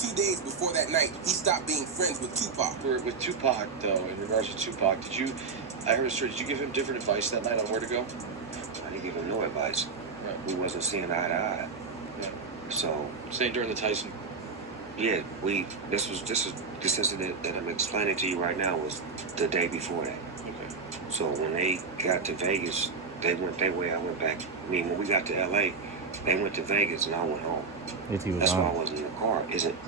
2 days before that night, he stopped being friends with Tupac. With Tupac, though, in regards to Tupac, I heard a story, did you give him different advice that night on where to go? I didn't give him no advice. Yeah. We wasn't seeing eye to eye. Yeah. So. Saying during the Tyson. Yeah, this incident that I'm explaining to you right now was the day before that. Okay. So when they got to Vegas, they went their way, I went back. I mean, when we got to LA, they went to Vegas and I went home. That's why I wasn't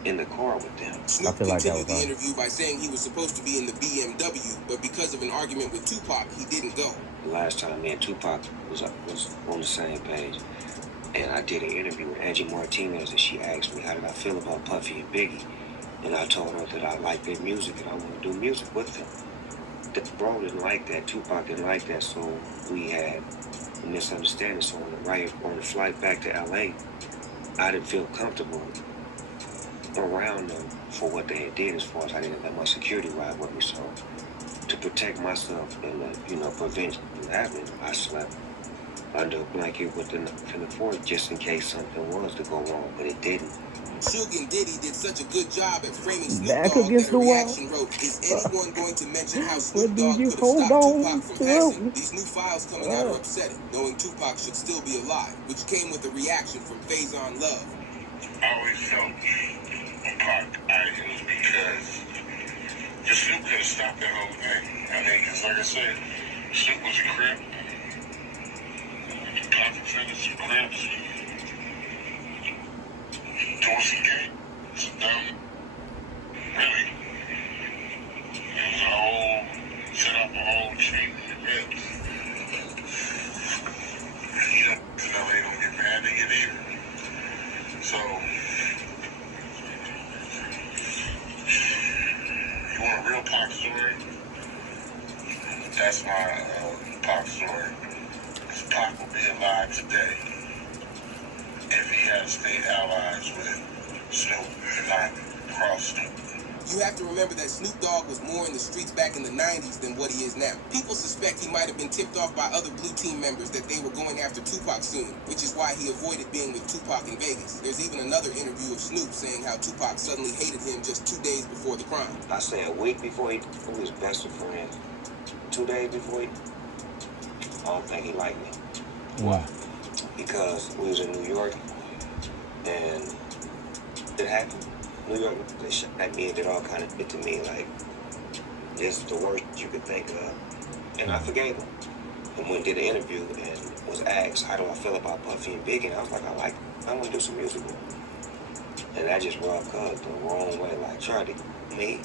in the car with them. Snoop continued the interview by saying he was supposed to be in the BMW, but because of an argument with Tupac, he didn't go. The last time me and Tupac was on the same page, and I did an interview with Angie Martinez, and she asked me how did I feel about Puffy and Biggie, and I told her that I liked their music and I want to do music with them. The bro didn't like that, Tupac didn't like that, so we had a misunderstanding. So on the flight back to LA, I didn't feel comfortable around them for what they had did, as far as I didn't let my security ride with me. So to protect myself and prevent from happening, I slept under a blanket within the fort just in case something was to go wrong, but it didn't. Suge and Diddy did such a good job at framing Snoop Back Dogg against that a the wall. reaction wrote, "Is anyone going to mention how Snoop Dogg could have stopped Tupac from passing? These new files coming out are upsetting, knowing Tupac should still be alive," which came with a reaction from Faison Love. I always felt Pac argues because Snoop could have stopped that whole thing. I mean, because like I said, Snoop was a Crip. Pac offended some Crips. Doing some game. Some dumb. Really. It was a whole, set up a whole treatment of Crips. You know they don't get mad at it either. So, you want a real Pac story? That's my Pac story. Because Pac will be alive today if he had stayed allies with Snoop and not crossed Snoop. You have to remember that Snoop Dogg was more in the streets back in the 90s than what he is now. People suspect he might have been tipped off by other Blue Team members that they were going after Tupac soon, which is why he avoided being with Tupac in Vegas. There's even another interview of Snoop saying how Tupac suddenly hated him just 2 days before the crime. I say a week before we was best of friends. 2 days before I don't think he liked me. Why? Because we was in New York and it happened. New York, they shot at me and did all kind of shit to me, like, this is the worst you could think of. And I forgave him. And when did the interview and was asked, how do I feel about Puffy and Biggie? And I was like, I want to do some music with him. And that just rubbed Cuz the wrong way. Like, Charlie, me?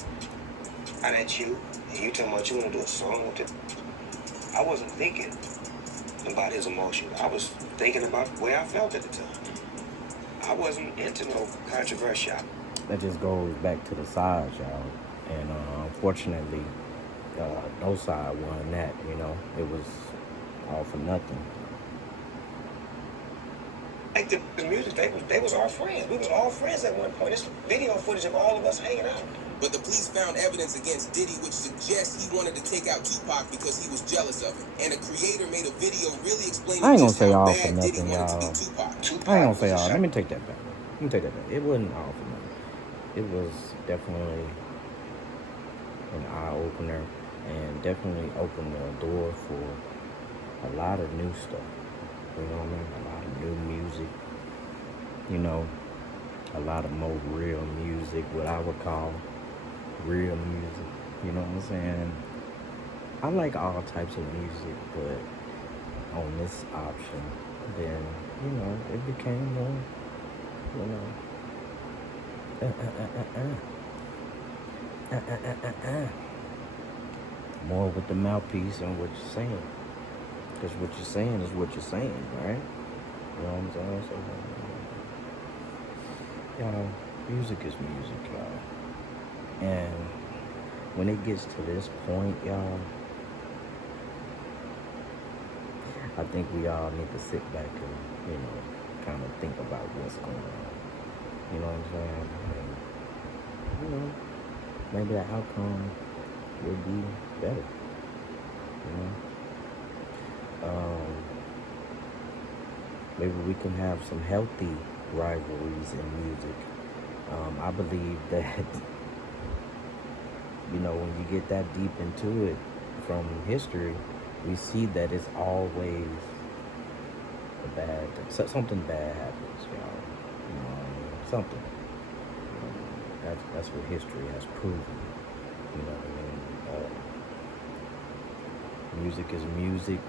How that you? And you talking about you want to do a song with him? I wasn't thinking about his emotion. I was thinking about the way I felt at the time. I wasn't into no controversial. That just goes back to the sides, y'all. And unfortunately, no side won that, It was all for nothing. Like the music, they was all friends. We was all friends at one point. There's video footage of all of us hanging out. But the police found evidence against Diddy which suggests he wanted to take out Tupac because he was jealous of him. And a creator made a video really explaining I ain't gonna just say how all for bad Diddy nothing, wanted to y'all. be Tupac. I ain't gonna say all. Let me take that back. It wasn't all for nothing. It was definitely an eye-opener and definitely opened the door for a lot of new stuff. You know what I mean? A lot of new music. A lot of more real music, what I would call real music. You know what I'm saying? I like all types of music, but on this option, then, it became more, more with the mouthpiece and what you're saying. Because what you're saying is what you're saying, right? You know what I'm saying? So, y'all, music is music, y'all. And when it gets to this point, y'all, I think we all need to sit back and, kind of think about what's going on. You know what I'm saying? And, maybe the outcome will be better. Maybe we can have some healthy rivalries in music I believe that, you know, when you get that deep into it from history, we see that it's always something bad happens, y'all. You know what I mean? Something. That's what history has proven. You know what I mean? Music is music,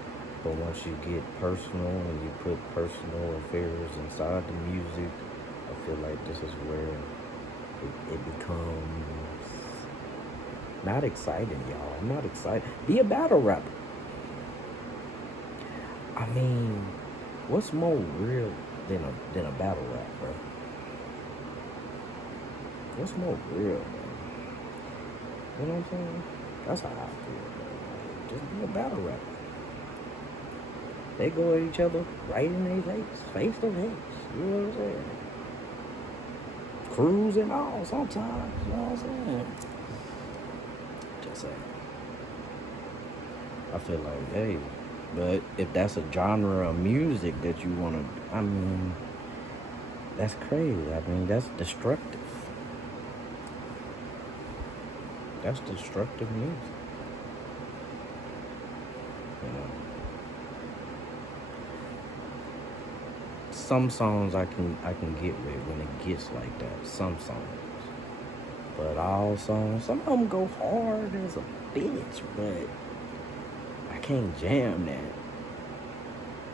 but once you get personal and you put personal affairs inside the music, I feel like this is where it becomes not exciting, y'all. I'm not excited. Be a battle rapper. I mean, what's more real than a battle rap, bro? What's more real, man? You know what I'm saying? That's how I feel, bro. Like, just be a battle rapper. They go at each other right in their face to face. You know what I'm saying? Cruise and all sometimes. You know what I'm saying? Just saying. I feel like, hey, but if that's a genre of music that you want to, I mean, that's crazy. I mean, that's destructive. That's destructive music. You know. Some songs I can get with when it gets like that. Some songs. But all songs, some of them go hard as a bitch, but I can't jam that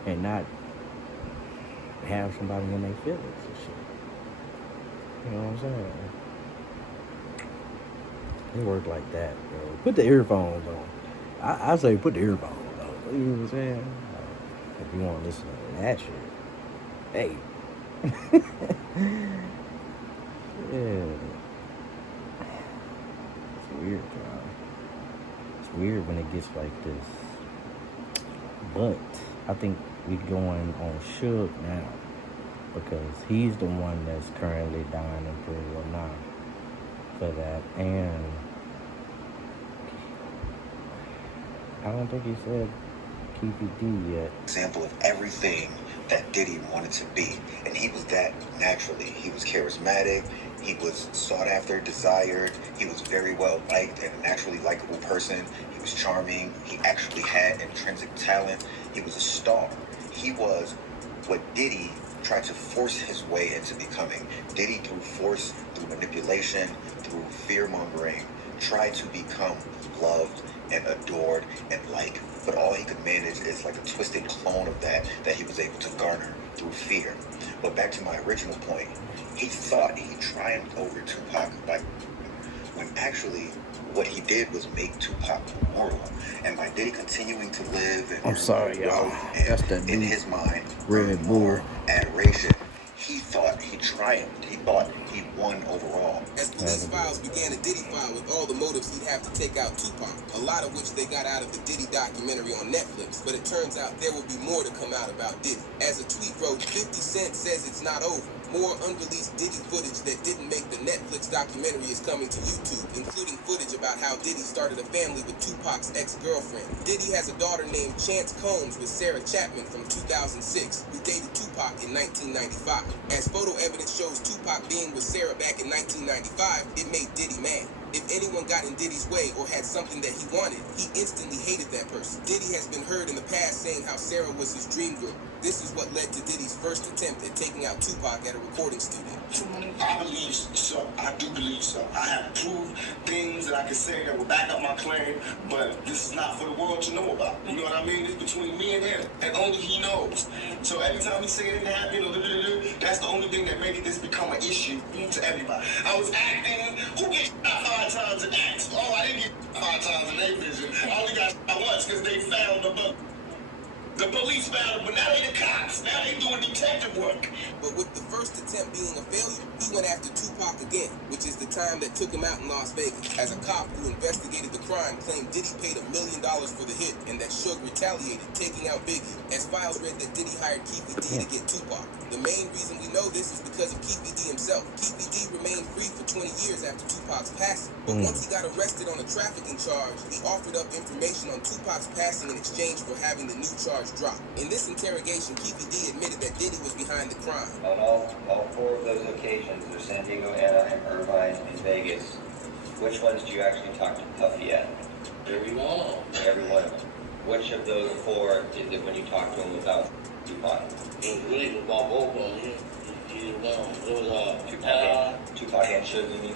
and not have somebody in their feelings and shit. You know what I'm saying? It work like that, bro. Put the earphones on. I say put the earphones on. You know what I'm saying? If you want to listen to that shit. Hey. Yeah. It's weird, y'all. It's weird when it gets like this. But I think we going on Suge now because he's the one that's currently dying in prison now for that. And I don't think he said Keefy D yet. Example of everything that Diddy wanted to be, and he was that naturally. He was charismatic, he was sought after, desired, he was very well liked and a naturally likable person. He was charming, he actually had intrinsic talent, he was a star. He was what Diddy tried to force his way into becoming. Diddy, through force, through manipulation, through fear-mongering, tried to become loved and adored and liked, but all he could manage is like a twisted clone of that he was able to garner through fear. But back to my original point, he thought he triumphed over Tupac when actually what he did was make Tupac immortal. And by Diddy continuing to live and I'm sorry, y'all. That's that in dude, his mind, Red Bull. adoration, he thought he triumphed. He thought he won overall. As police files began a Diddy file with all the motives he'd have to take out Tupac, a lot of which they got out of the Diddy documentary on Netflix, but it turns out there will be more to come out about Diddy. As a tweet wrote, 50 Cent says it's not over. More unreleased Diddy footage that didn't make the Netflix documentary is coming to YouTube, including footage about how Diddy started a family with Tupac's ex-girlfriend. Diddy has a daughter named Chance Combs with Sarah Chapman from 2006, who dated Tupac in 1995. As photo evidence shows Tupac being with Sarah back in 1995, it made Diddy mad. If anyone got in Diddy's way or had something that he wanted, he instantly hated that person. Diddy has been heard in the past saying how Sarah was his dream girl. This is what led to Diddy's first attempt at taking out Tupac at a recording studio. I believe so. I do believe so. I have proved things that I can say that will back up my claim, but this is not for the world to know about. You know what I mean? It's between me and him, and only he knows. So every time he say it didn't happen, that's the only thing that made this become an issue to everybody. I was acting. Who gets shot 5 times in acts? Oh, I didn't get 5 times in their vision. I only got shot once because they found the book. The police found him, but now they the cops. Now they doing detective work. But with the first attempt being a failure, he went after Tupac again, which is the time that took him out in Las Vegas. As a cop who investigated the crime claimed Diddy paid $1 million for the hit and that Suge retaliated, taking out Biggie. As files read that Diddy hired Keefy D to get Tupac. The main reason we know this is because of Keefy D himself. Keefy D remained free for 20 years after Tupac's passing. But once he got arrested on a trafficking charge, he offered up information on Tupac's passing in exchange for having the new charge dropped. In this interrogation, Keefy D admitted that Diddy was behind the crime. crime. On all four of those occasions, there's San Diego, Anaheim, Irvine, and Vegas. Which ones do you actually talk to Puffy at? Every one. Every one of them. Which of those four is it when you talk to him about Tupac? It was really about both of them. It was Tupac and Suge, you mean?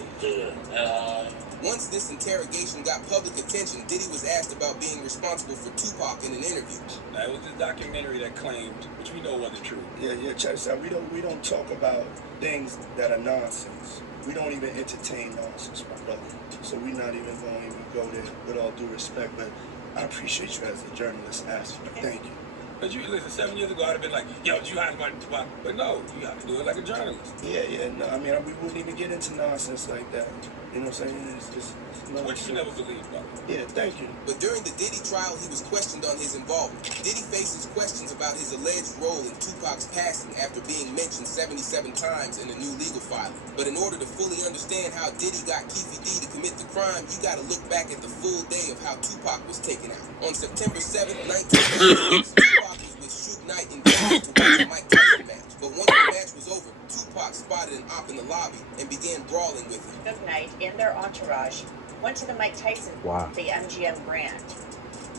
Once this interrogation got public attention, Diddy was asked about being responsible for Tupac in an interview. Now, it was a documentary that claimed, which we know wasn't true. Yeah, check this out. We don't talk about things that are nonsense. We don't even entertain nonsense, my brother. So we're not even going to even go there with all due respect, but I appreciate you as a journalist asking. Thank you. But you listen, 7 years ago, I'd have been like, yo, did you hide my Tupac? But no, you have to do it like a journalist. Yeah, no, I mean, we wouldn't even get into nonsense like that. You know what I'm saying? It's not Which you never believed, brother. Yeah, thank you. But during the Diddy trial, he was questioned on his involvement. Diddy faces questions about his alleged role in Tupac's passing after being mentioned 77 times in a new legal filing. But in order to fully understand how Diddy got Keefe D to commit the crime, you gotta look back at the full day of how Tupac was taken out. On September 7th, 1996, Tupac was with Suge Knight in Vegas to watch a Mike Tyson match. But once the match was over, Tupac spotted an op in the lobby and began brawling with him. Suge Knight and their entourage went to the Mike Tyson, the MGM Grand.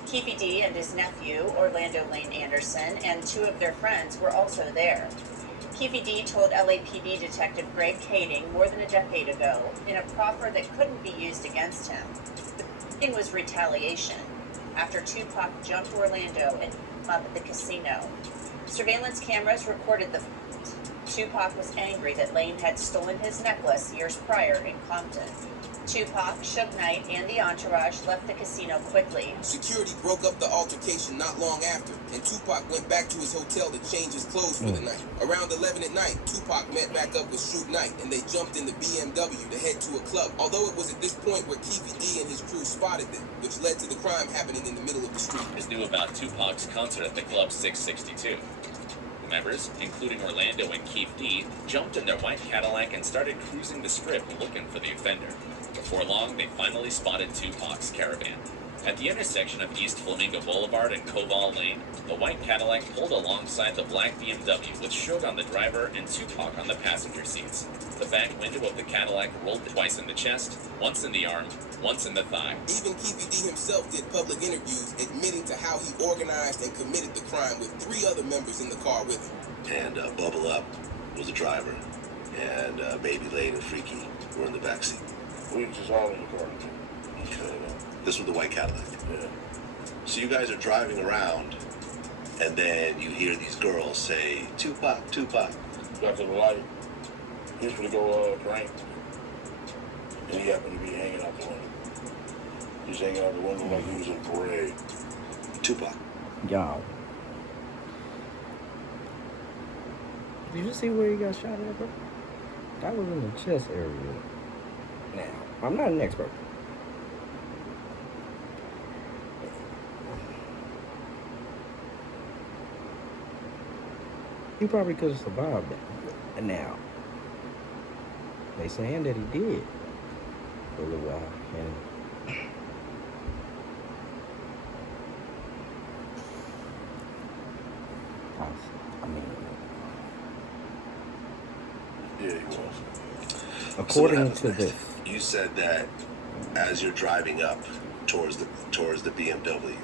Keefe D and his nephew, Orlando Lane Anderson, and two of their friends were also there. Keefe D told LAPD Detective Greg Kading more than a decade ago in a proffer that couldn't be used against him. The thing was retaliation after Tupac jumped Orlando and up at the casino. Surveillance cameras recorded the fight. Tupac was angry that Lane had stolen his necklace years prior in Compton. Tupac, Suge Knight, and the entourage left the casino quickly. Security broke up the altercation not long after, and Tupac went back to his hotel to change his clothes for the night. Around 11 at night, Tupac met back up with Suge Knight, and they jumped in the BMW to head to a club, although it was at this point where Keefe D and his crew spotted them, which led to the crime happening in the middle of the street. Knew about Tupac's concert at the Club 662. Members, including Orlando and Keefe D, jumped in their white Cadillac and started cruising the strip looking for the offender. Before long, they finally spotted Tupac's caravan. At the intersection of East Flamingo Boulevard and Koval Lane, the white Cadillac pulled alongside the black BMW with Suge on the driver and Tupac on the passenger seats. The back window of the Cadillac rolled twice in the chest, once in the arm, once in the thigh. Even Keefe D himself did public interviews admitting to how he organized and committed the crime with 3 other members in the car with him. And Bubble Up was the driver, and Baby Lane and Freaky were in the backseat. We were just all in the car. Okay. This was the white Cadillac. Yeah. So you guys are driving around, and then you hear these girls say, Tupac, Tupac. Got to the light. He was going to go drink. And he happened to be hanging out the window. He was hanging out the window like he was in parade. Tupac. Y'all. Did you see where he got shot at, bro? That was in the chest area. Now, I'm not an expert. He probably could have survived that. Now, they saying that he did for a little while, and I mean, Yeah, he was. according to this, You said that as you're driving up towards the BMW,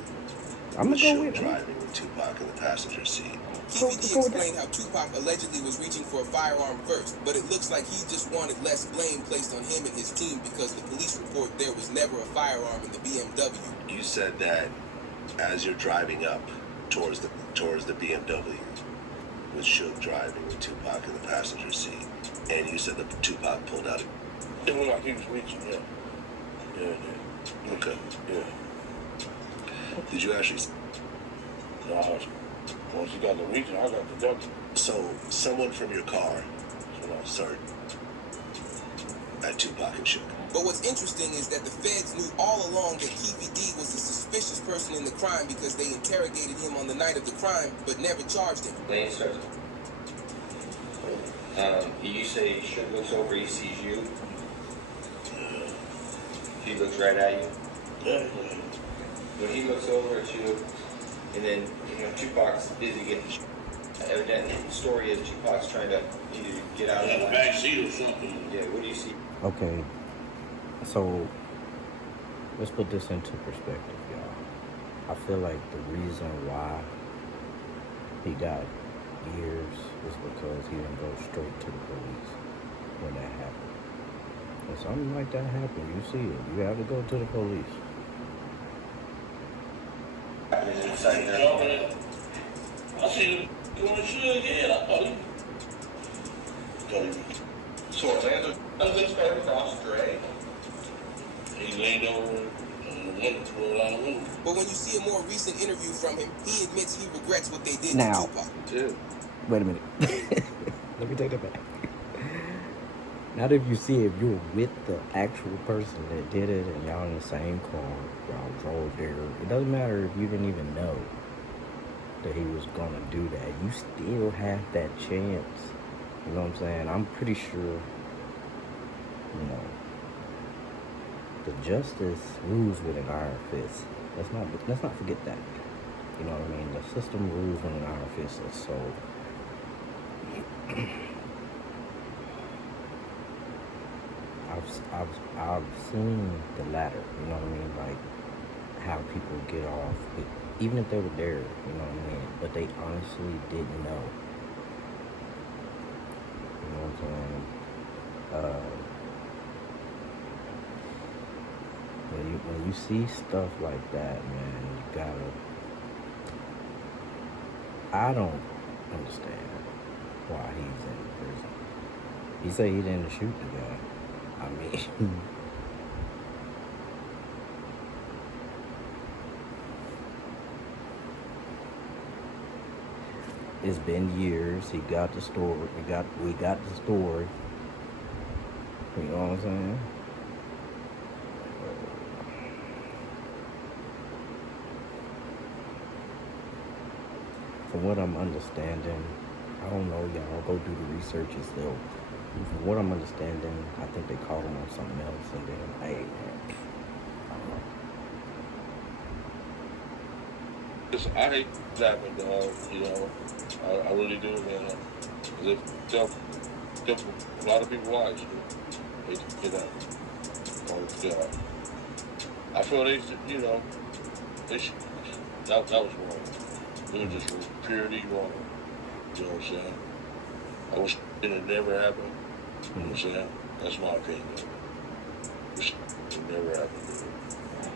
I'm gonna go Suge with him. driving with Tupac in the passenger seat. Keefe D explained how Tupac allegedly was reaching for a firearm first, but it looks like he just wanted less blame placed on him and his team because the police report there was never a firearm in the BMW. You said that as you're driving up towards the BMW, with Suge driving with Tupac in the passenger seat, and you said that Tupac pulled out It looked like he was reaching, yeah. Yeah, it did. Okay. Yeah. Did you actually? No, once he got the reaching, I got the W. So someone from your car started at Tupac and Suge. But what's interesting is that the feds knew all along that Keefe D was the suspicious person in the crime because they interrogated him on the night of the crime, but never charged him. Lane starts. You say Suge looks over, he sees you. He looks right at you. Yeah. When he looks over at you, and then Tupac's busy getting Evidently, the story is Tupac's trying to either get out of the back seat or something. Yeah, what do you see? Okay, so let's put this into perspective, y'all. I feel like the reason why he got years is because he didn't go straight to the police when that happened. When something like that happened, you see it. You have to go to the police. I seen him doing the shit again. I thought he So Orlando started across Dre. He leaned over and rolled out the window. But when you see a more recent interview from him, he admits he regrets what they did Now, to Tupac. wait a minute. Let me take that back. Not if you see if you're with the actual person that did it and y'all in the same car, y'all drove there. It doesn't matter if you didn't even know that he was gonna do that. You still have that chance. You know what I'm saying? I'm pretty sure, you know, the justice rules with an iron fist. Let's not forget that. You know what I mean? The system rules with an iron fist. So I've seen the latter, you know what I mean? Like how people get off, even if they were there, you know what I mean? But they honestly didn't know. You know what I'm saying? When you see stuff like that, man, you gotta. I don't understand why he's in prison. He said he didn't shoot the guy. I mean, it's been years. He got the story. We got the story. You know what I'm saying? From what I'm understanding, I don't know, y'all go do the research yourself. From what I'm understanding, I think they called him on something else, and then, hey, man, I don't know. Listen, I hate that, dog. You know, I really do, man. It tell a lot of people lies. You know, I feel they should, you know, that was wrong. It was just purely wrong. You know what I'm saying? I wish it had never happened. You know what I'm saying? That's my opinion. Wish it never happened.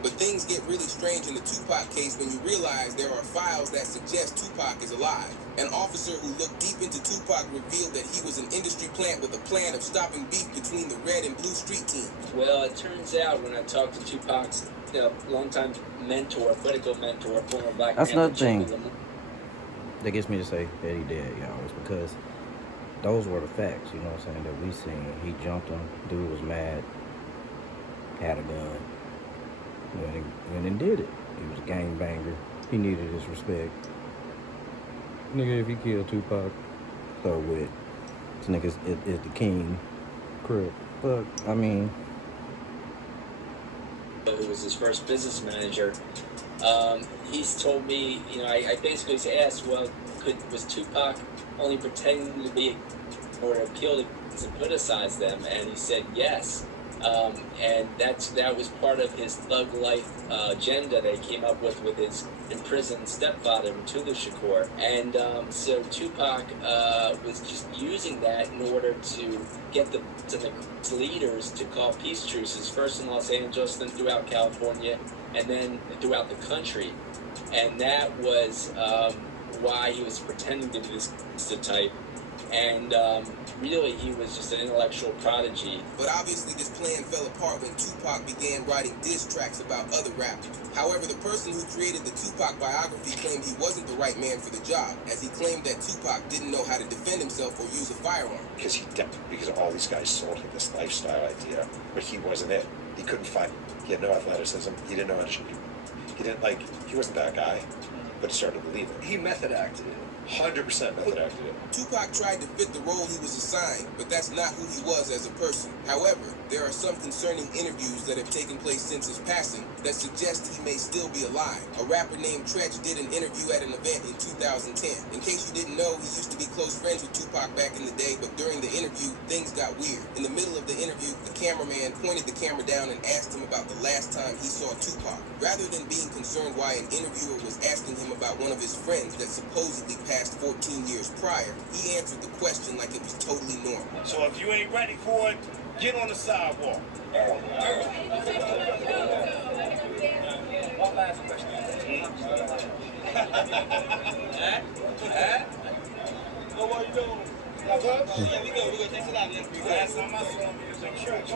But things get really strange in the Tupac case when you realize there are files that suggest Tupac is alive. An officer who looked deep into Tupac revealed that he was an industry plant with a plan of stopping beef between the red and blue street teams. Well, it turns out when I talked to Tupac's longtime mentor, political mentor, former Black That's Panther another thing Chief, that gets me to say that he did, y'all. It's because those were the facts, you know what I'm saying, that we seen. He jumped him, dude was mad, had a gun, went and did it. He was a gangbanger. He needed his respect. Nigga, if he killed Tupac, so what? This nigga is the king. Crip. But, I mean, who was his first business manager, he's told me, you know, I basically asked, well, was Tupac only pretending to be or to appeal to and criticize them? And he said yes. And that was part of his thug life agenda that he came up with his imprisoned stepfather, Mutulu Shakur. And so Tupac was just using that in order to get the leaders to call peace truces, first in Los Angeles, then throughout California, and then throughout the country. And that was why he was pretending to be this type. And really, he was just an intellectual prodigy. But obviously, this plan fell apart when Tupac began writing diss tracks about other rappers. However, the person who created the Tupac biography claimed he wasn't the right man for the job, as he claimed that Tupac didn't know how to defend himself or use a firearm. Because all these guys sold him this lifestyle idea, but he wasn't it. He couldn't fight. He had no athleticism. He didn't know how to shoot. He wasn't that guy, but he started to believe it. He method acted it. 100% method acted it. Tupac tried to fit the role he was assigned, but that's not who he was as a person. However, there are some concerning interviews that have taken place since his passing that suggest he may still be alive. A rapper named Tretch did an interview at an event in 2010. In case you didn't know, he used to be close friends with Tupac back in the day, but during the interview, things got weird. In the middle of the interview, the cameraman pointed the camera down and asked him about the last time he saw Tupac. Rather than being concerned why an interviewer was asking him about one of his friends that supposedly passed 14 years prior, he answered the question like it was totally normal. So if you ain't ready for it, get on the sidewalk. One last question. What are you doing? Yeah, we go. Thanks a lot. Last time I saw him, he was in church.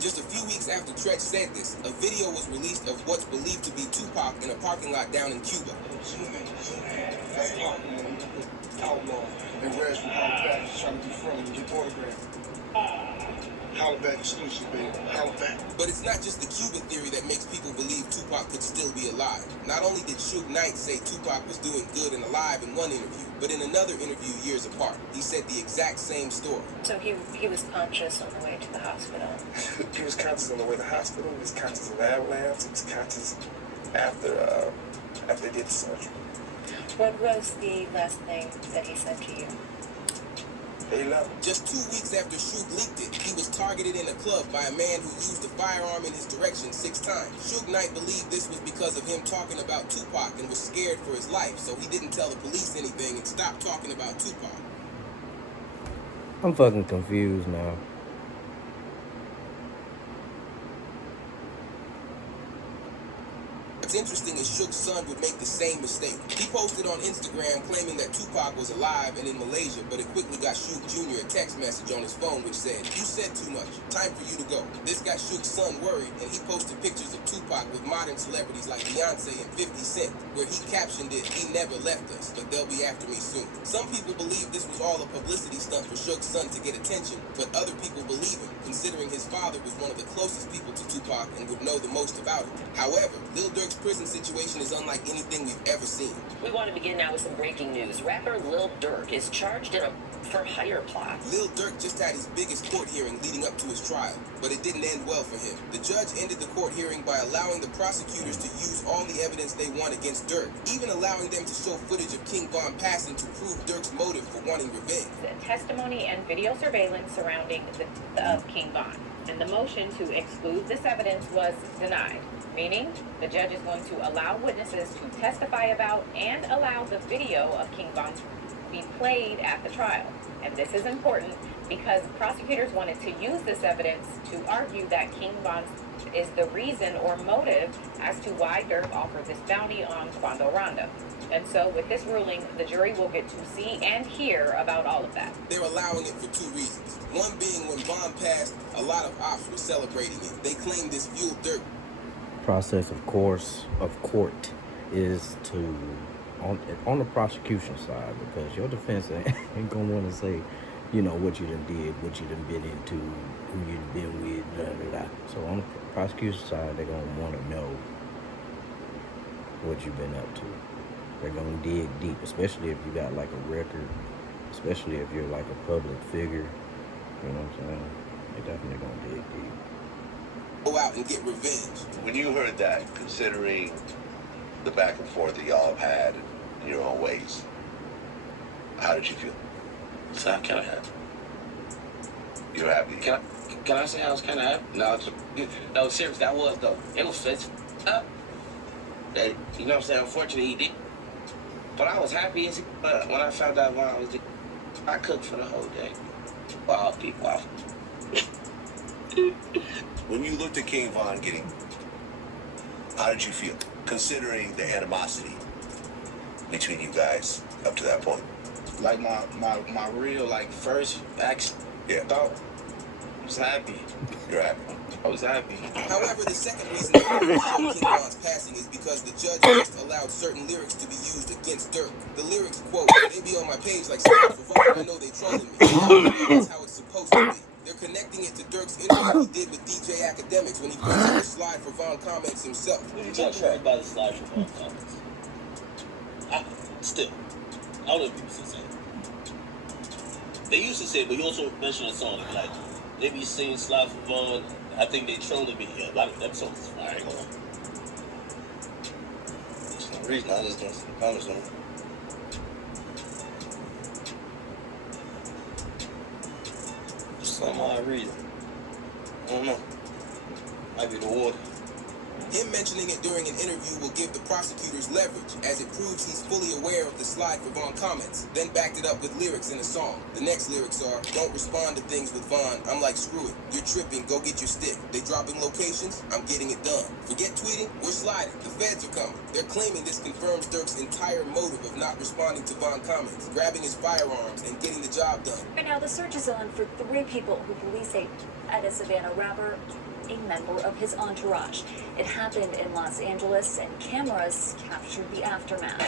Just a few weeks after Tretch said this, a video was released of what's believed to be Tupac in a parking lot down in Cuba. Outlaw and Reg from Holla Back is trying to be friendly and get autograph. Holla Back exclusive, baby. Holla Back. But it's not just the Cuba theory that makes people believe Tupac could still be alive. Not only did Suge Knight say Tupac was doing good and alive in one interview, but in another interview years apart, he said the exact same story. So he was conscious on the way to the hospital? He was conscious on the way to the hospital. He was conscious in lab labs. He was conscious after they did the surgery. What was the last thing that he said to you? Just 2 weeks after Suge leaked it, he was targeted in a club by a man who used a firearm in his direction 6 times. Suge Knight believed this was because of him talking about Tupac and was scared for his life, so he didn't tell the police anything and stopped talking about Tupac. I'm fucking confused now. What's interesting is Suge's son would make the same mistake. He posted on Instagram claiming that Tupac was alive and in Malaysia, but it quickly got Suge Jr. a text message on his phone which said, "You said too much. Time for you to go." This got Suge's son worried, and he posted pictures of Tupac with modern celebrities like Beyonce and 50 Cent, where he captioned it, "He never left us, but they'll be after me soon." Some people believe this was all a publicity stunt for Suge's son to get attention, but other people believe him, considering his father was one of the closest people to Tupac and would know the most about him. However, Lil Durk's prison situation is unlike anything we've ever seen. We want to begin now with some breaking news. Rapper Lil Durk is charged in a for-hire plot. Lil Durk just had his biggest court hearing leading up to his trial, but it didn't end well for him. The judge ended the court hearing by allowing the prosecutors to use all the evidence they want against Durk, even allowing them to show footage of King Von passing to prove Durk's motive for wanting revenge. The testimony and video surveillance surrounding King Von, and the motion to exclude this evidence was denied. Meaning, the judge is going to allow witnesses to testify about and allow the video of King Von to be played at the trial. And this is important because prosecutors wanted to use this evidence to argue that King Von is the reason or motive as to why Durk offered this bounty on Quando Rondo. And so with this ruling, the jury will get to see and hear about all of that. They're allowing it for 2 reasons. One being when Von passed, a lot of ops were celebrating it. They claimed this fueled Durk. Process of court is to on the prosecution side, because your defense ain't gonna want to say, you know, what you done did, what you done been into, who you done been with, blah, blah, blah. So on the prosecution side, they're gonna want to know what you've been up to. They're gonna dig deep, especially if you got like a record, especially if you're like a public figure. You know what I'm saying? They're definitely gonna dig deep. Go out and get revenge. When you heard that, considering the back and forth that y'all have had in your own ways, how did you feel? So I'm kind of happy. You're happy? Can I say I was kind of happy? No, seriously, I was though. It was up. You know what I'm saying? Unfortunately, he did. But I was happy as when I found out why I cooked for the whole day. For all people out. When you looked at King Von getting, how did you feel, considering the animosity between you guys up to that point? Like my real first action. Yeah. Thought. I was happy. You're happy. I was happy. However, the second reason that King Von's passing is because the judge just allowed certain lyrics to be used against Durk. The lyrics, quote, "They be on my page like slide for vote. I know they trolling me." That's how it's supposed to be. They're connecting it to Durk's interview he did with DJ Academics when he put out the slide for Von comments himself. What are you talking about the slide for Von comments? I How do people say? They used to say, but you also mentioned a song like they be singing Slide for Vaughn. I think they trolling me here. That song's fire. I ain't gonna lie. There's no reason. I just don't see the comments on it. Just something I read. I don't know. Might be the water. Him mentioning it during an interview will give the prosecutors leverage, as it proves he's fully aware of the Slide for Vaughn comments, then backed it up with lyrics in a song. The next lyrics are, don't respond to things with Vaughn, I'm like, screw it. You're tripping, go get your stick. They dropping locations, I'm getting it done. Forget tweeting, we're sliding. The feds are coming. They're claiming this confirms Durk's entire motive of not responding to Vaughn comments, grabbing his firearms, and getting the job done. Right now, the search is on for 3 people who police say at a Savannah rapper, a member of his entourage. It happened in Los Angeles, and cameras captured the aftermath.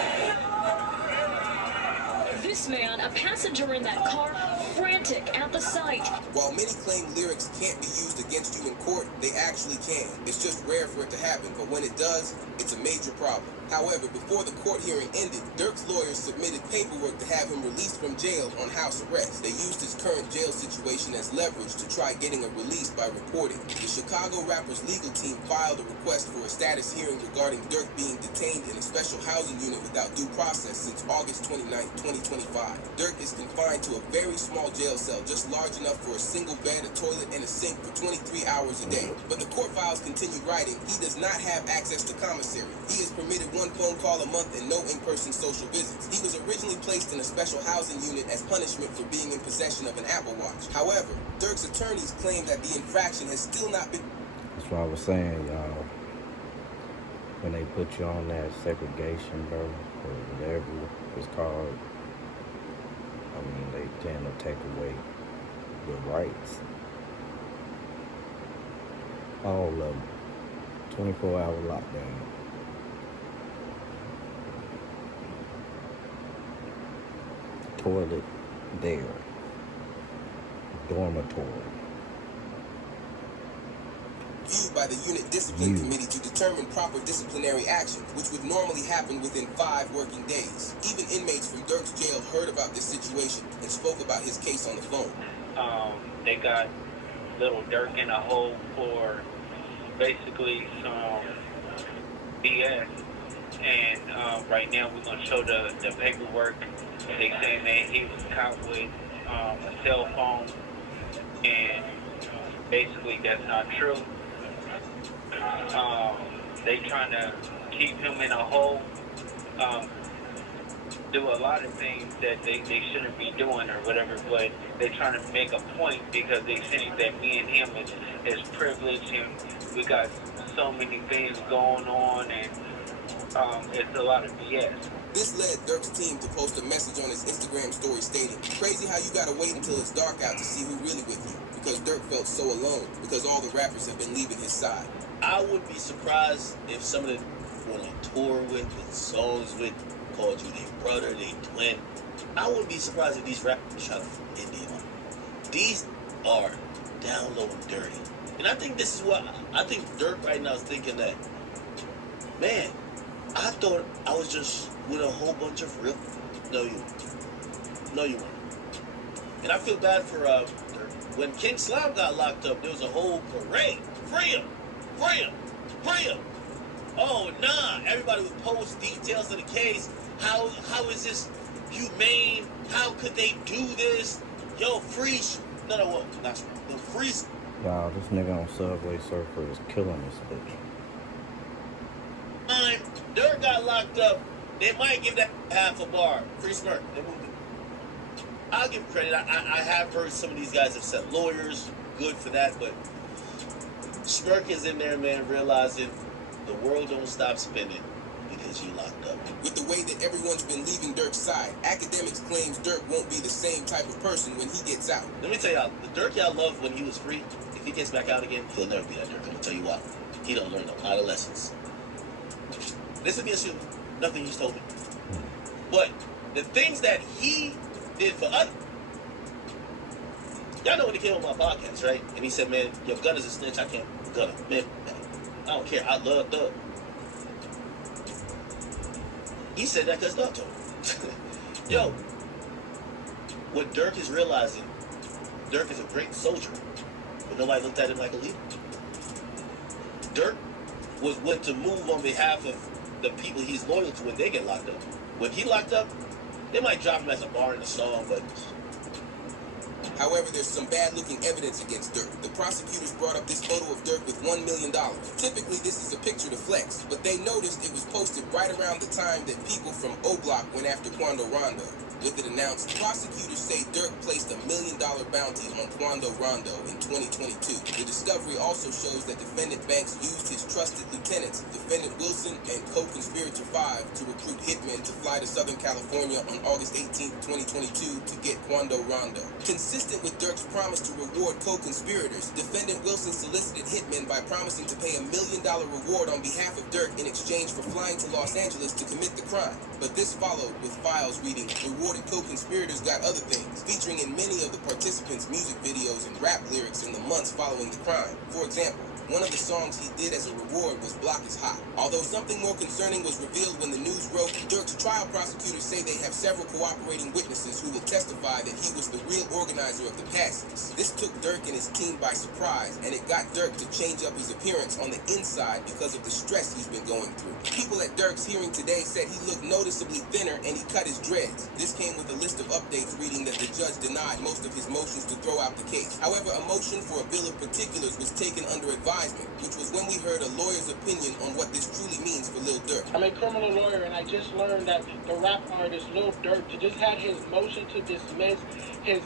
This man, a passenger in that car, frantic at the sight. While many claim lyrics can't be used against you in court, they actually can. It's just rare for it to happen, but when it does, it's a major problem. However, before the court hearing ended, Durk's lawyers submitted paperwork to have him released from jail on house arrest. They used his current jail situation as leverage to try getting a release by reporting. The Chicago rapper's legal team filed a request for a status hearing regarding Durk being detained in a special housing unit without due process since August 29, 2025. Durk is confined to a very small jail cell, just large enough for a single bed, a toilet, and a sink for 23 hours a day. But the court files continued writing, he does not have access to commissary. He is permitted 1 phone call a month and no in-person social visits. He was originally placed in a special housing unit as punishment for being in possession of an Apple Watch. However, Durk's attorneys claim that the infraction has still not been... That's what I was saying, y'all. When they put you on that segregation, bro, or whatever it's called, I mean, they tend to take away your rights. All of them. 24-hour lockdown. Toilet there. Dormitory. Viewed by the unit discipline committee to determine proper disciplinary action, which would normally happen within 5 working days. Even inmates from Durk's jail heard about this situation and spoke about his case on the phone. They got little Durk in a hole for basically some BS. And right now we're going to show the paperwork. They saying that he was caught with a cell phone, and basically that's not true. They trying to keep him in a hole, do a lot of things that they shouldn't be doing or whatever, but they're trying to make a point because they think that me and him is privileged and we got so many things going on, and it's a lot of BS. This led Durk's team to post a message on his Instagram story stating, crazy how you gotta wait until it's dark out to see who really with you, because Durk felt so alone because all the rappers have been leaving his side. I would be surprised if some of the people on tour with and songs with called you their brother, their twin. I wouldn't be surprised if these rappers try to hit them up. These are down low and dirty. And I think this is what I think Durk right now is thinking that, man, I thought I was just with a whole bunch of real. No, you weren't. And I feel bad for Durk. When King Slime got locked up, there was a whole parade. Free him! Free him! Free him! Oh, nah. Everybody would post details of the case. How is this humane? How could they do this? Yo, freeze. No, freeze. Y'all, this nigga on Subway Surfer is killing this bitch. Durk got locked up. They might give that half a bar. Free Smirk. They moved it. I'll give credit. I have heard some of these guys have said lawyers. Good for that, but Smirk is in there, man, realizing the world don't stop spinning because you locked up. With the way that everyone's been leaving Durk's side, academics claims Durk won't be the same type of person when he gets out. Let me tell y'all, the Durk y'all loved when he was free, if he gets back out again, he'll never be that Durk. I'm gonna tell you why. He don't learn a lot of lessons. This is me assuming. Nothing he's told me. But the things that he did for others. Y'all know when he came on my podcast, right? And he said, man, your gun is a snitch, I can't gun him. Man, I don't care, I love Thug. He said that because Thug told him. Yo, what Dirk is realizing, Dirk is a great soldier, but nobody looked at him like a leader. Dirk was willing to move on behalf of the people he's loyal to when they get locked up. When he locked up, they might drop him as a bar in the song, but... However, there's some bad-looking evidence against Dirk. The prosecutors brought up this photo of Dirk with $1 million. Typically, this is a picture to flex, but they noticed it was posted right around the time that people from O-Block went after Quando Rondo. With it announced, prosecutors say Dirk placed $1 million bounty on Quando Rondo in 2022. The discovery also shows that defendant Banks used his trusted lieutenants, defendant Wilson and co-conspirator 5, to recruit hitmen to fly to Southern California on August 18, 2022 to get Quando Rondo. Consistent with Dirk's promise to reward co-conspirators, defendant Wilson solicited hitmen by promising to pay $1 million reward on behalf of Dirk in exchange for flying to Los Angeles to commit the crime. But this followed with files reading, rewarded co-conspirators got other things, featuring in many of the participants' music videos and rap lyrics in the months following the crime. For example, one of the songs he did as a reward was Block is Hot. Although something more concerning was revealed when the news broke, Dirk's trial prosecutors say they have several cooperating witnesses who will testify that he was the real organizer of the passings. This took Dirk and his team by surprise, and it got Dirk to change up his appearance on the inside because of the stress he's been going through. People at Dirk's hearing today said he looked noticeably thinner and he cut his dreads. This came with a list of updates reading that the judge denied most of his motions to throw out the case. However, a motion for a bill of particulars was taken under advisement, which was when we heard a lawyer's opinion on what this truly means for Lil Durk. I'm a criminal lawyer, and I just learned that the rap artist Lil Durk just had his motion to dismiss his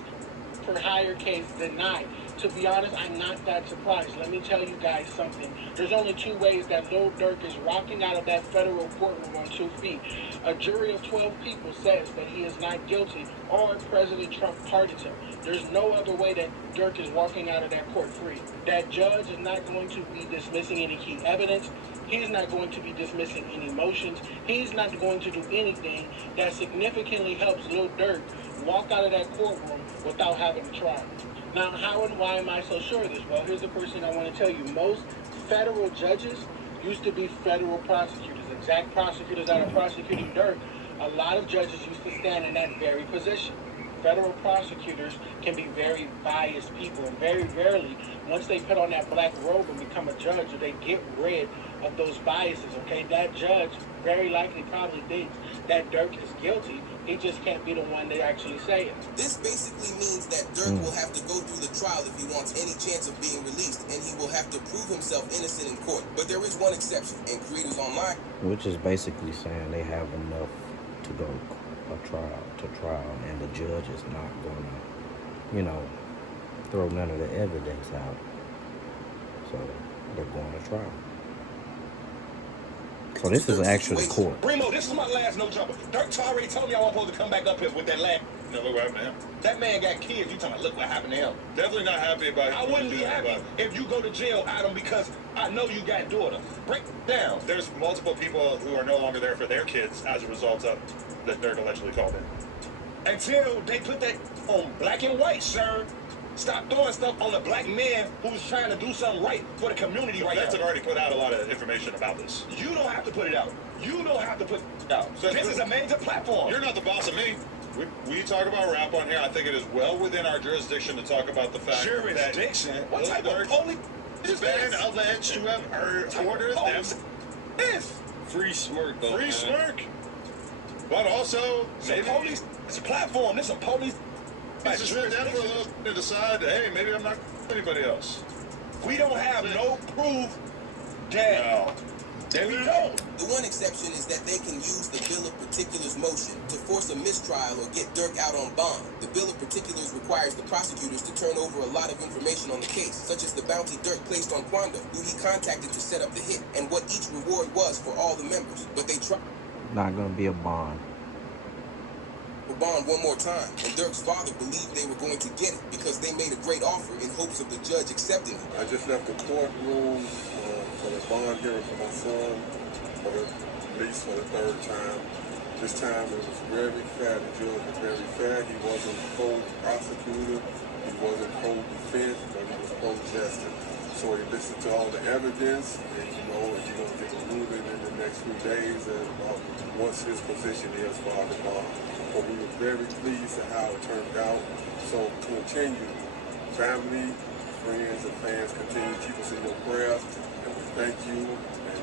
for hire case denied. To be honest, I'm not that surprised. Let me tell you guys something. There's only two ways that Lil Durk is rocking out of that federal courtroom on 2 feet. A jury of 12 people says that he is not guilty, or President Trump pardons him. There's no other way that Durk is walking out of that court free. That judge is not going to be dismissing any key evidence. He's not going to be dismissing any motions. He's not going to do anything that significantly helps Lil Durk walk out of that courtroom without having a trial. Now, how and why am I so sure of this? Well, here's the first thing I want to tell you. Most federal judges used to be federal prosecutors, exact prosecutors that are prosecuting Durk. A lot of judges used to stand in that very position. Federal prosecutors can be very biased people, and very rarely, once they put on that black robe and become a judge, do they get rid of those biases, okay? That judge very likely probably thinks that Durk is guilty. He just can't be the one to actually say it. This basically means that Durk will have to go through the trial if he wants any chance of being released, and he will have to prove himself innocent in court. But there is one exception, and Creators Online... Which is basically saying they have enough to go to trial, and the judge is not going to, throw none of the evidence out. So they're going to trial. So this is actually court. Remo, this is my last no jumper. Dirk already told me I wasn't supposed to come back up here with that last. No, look what happened to him. That man got kids. You talking about look what happened to him? Definitely not happy about it. I wouldn't be happy if you go to jail, Adam, because I know you got daughter. Break down. There's multiple people who are no longer there for their kids as a result of that Dirk allegedly called in. Until they put that on black and white, sir. Stop throwing stuff on a black man who's trying to do something right for the community right now. That's already put out a lot of information about this. You don't have to put it out. You don't have to put it out. So this is a major platform. You're not the boss of me. We talk about rap on here. I think it is well within our jurisdiction to talk about the fact that... What type of police is been alleged to have ordered them. This free smirk, though. Free smirk. But also, maybe police. It's a platform. This is a police. It's just down for a little to decide, hey, maybe I'm not anybody else. We don't have no proof that. No. We don't. The one exception is that they can use the Bill of Particulars motion to force a mistrial or get Dirk out on bond. The Bill of Particulars requires the prosecutors to turn over a lot of information on the case, such as the bounty Dirk placed on Quando, who he contacted to set up the hit, and what each reward was for all the members. But they tried. Not gonna be a bond. Bond one more time, and Dirk's father believed they were going to get it because they made a great offer in hopes of the judge accepting it. I just left the courtroom for the bond hearing for my son for the release for the third time. This time it was very fair. The judge was very fair. He wasn't full prosecutor. He wasn't pro-defense, but he was pro-justice. So he listened to all the evidence, and and you're going to take a ruling in the next few days and about what's his position is for the bar. But we were very pleased at how it turned out. So continue, family, friends, and fans, continue to keep us in your prayers, and we thank you. And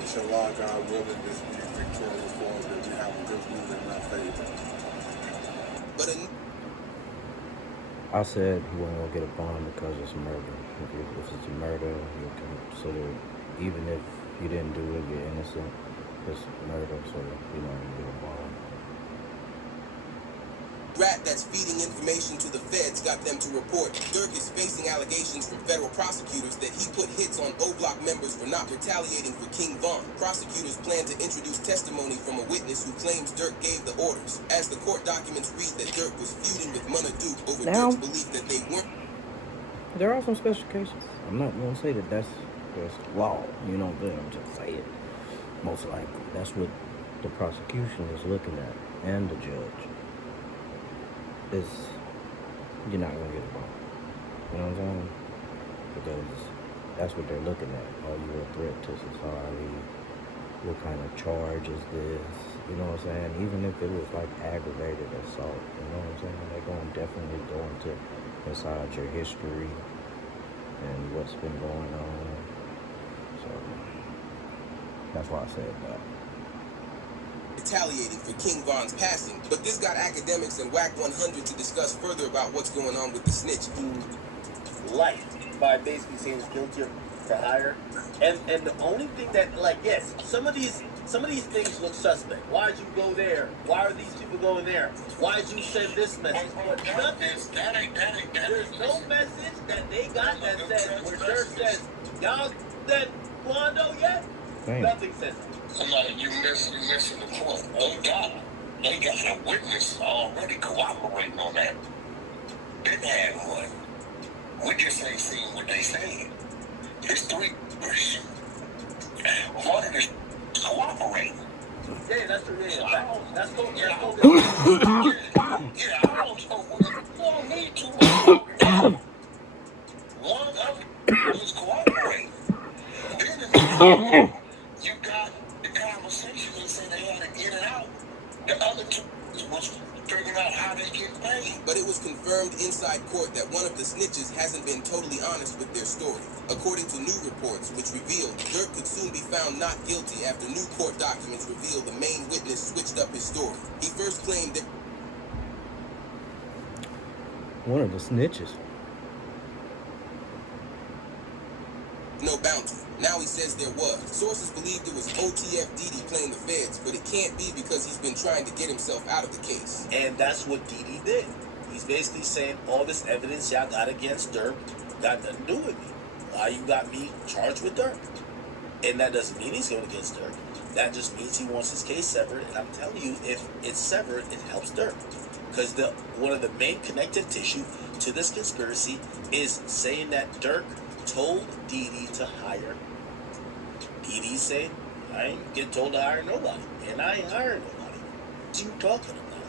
inshallah, God willing, this be victorious for us, that we have a good ruling in our favor. I said he wasn't gonna get a bond because it's murder. If it's a murder, you can consider, even if you didn't do it, you're innocent. It's murder, so you're not gonna get a bond. Rat that's feeding information to the feds got them to report Durk is facing allegations from federal prosecutors that he put hits on O-Block members for not retaliating for King Von. Prosecutors plan to introduce testimony from a witness who claims Durk gave the orders. As the court documents read that Durk was feuding with Munna Duke over Durk's belief that they weren't. There are some special cases. I'm not gonna say that that's law. You know what I'm just saying. Most likely, that's what the prosecution is looking at, and the judge. You're not gonna get a bond. You know what I'm saying? Because that's what they're looking at. Are you a threat to society? What kind of charge is this? You know what I'm saying? Even if it was like aggravated assault, you know what I'm saying? They're gonna definitely go inside your history and what's been going on. So that's why I said that. Retaliating for King Von's passing, but this got academics and WAC 100 to discuss further about what's going on with the snitch. Life by basically saying he's guilty for hire, and the only thing that, like, yes, some of these things look suspect. Why'd you go there? Why are these people going there? Why'd you send this message? But nothing. There's no message that they got that says where Durk says, y'all said Quando yet? Damn. Nothing says that. You missing the point. They got a witness already cooperating on that. Didn't have one. We just ain't seen what they saying. It's three. One of them cooperating. Yeah, that's true. Yeah, that's cool. Yeah, I don't know what you don't need too much. One of them is cooperating. Then you got the conversation that said they had to get it out. The other two was figuring out how they get paid. But it was confirmed inside court that one of the snitches hasn't been totally honest with their story. According to new reports, which revealed Durk could soon be found not guilty after new court documents revealed the main witness switched up his story. He first claimed that one of the snitches. No bounty. Now he says there was. Sources believed it was OTF Didi playing the feds, but it can't be because he's been trying to get himself out of the case. And that's what Didi did. He's basically saying all this evidence y'all got against Durk got nothing to do with me. Why you got me charged with Durk? And that doesn't mean he's going against Durk. That just means he wants his case severed. And I'm telling you, if it's severed, it helps Durk. Because one of the main connective tissue to this conspiracy is saying that Durk told Didi to hire. Didi saying, I ain't get told to hire nobody, and I ain't hiring nobody. What you talking about?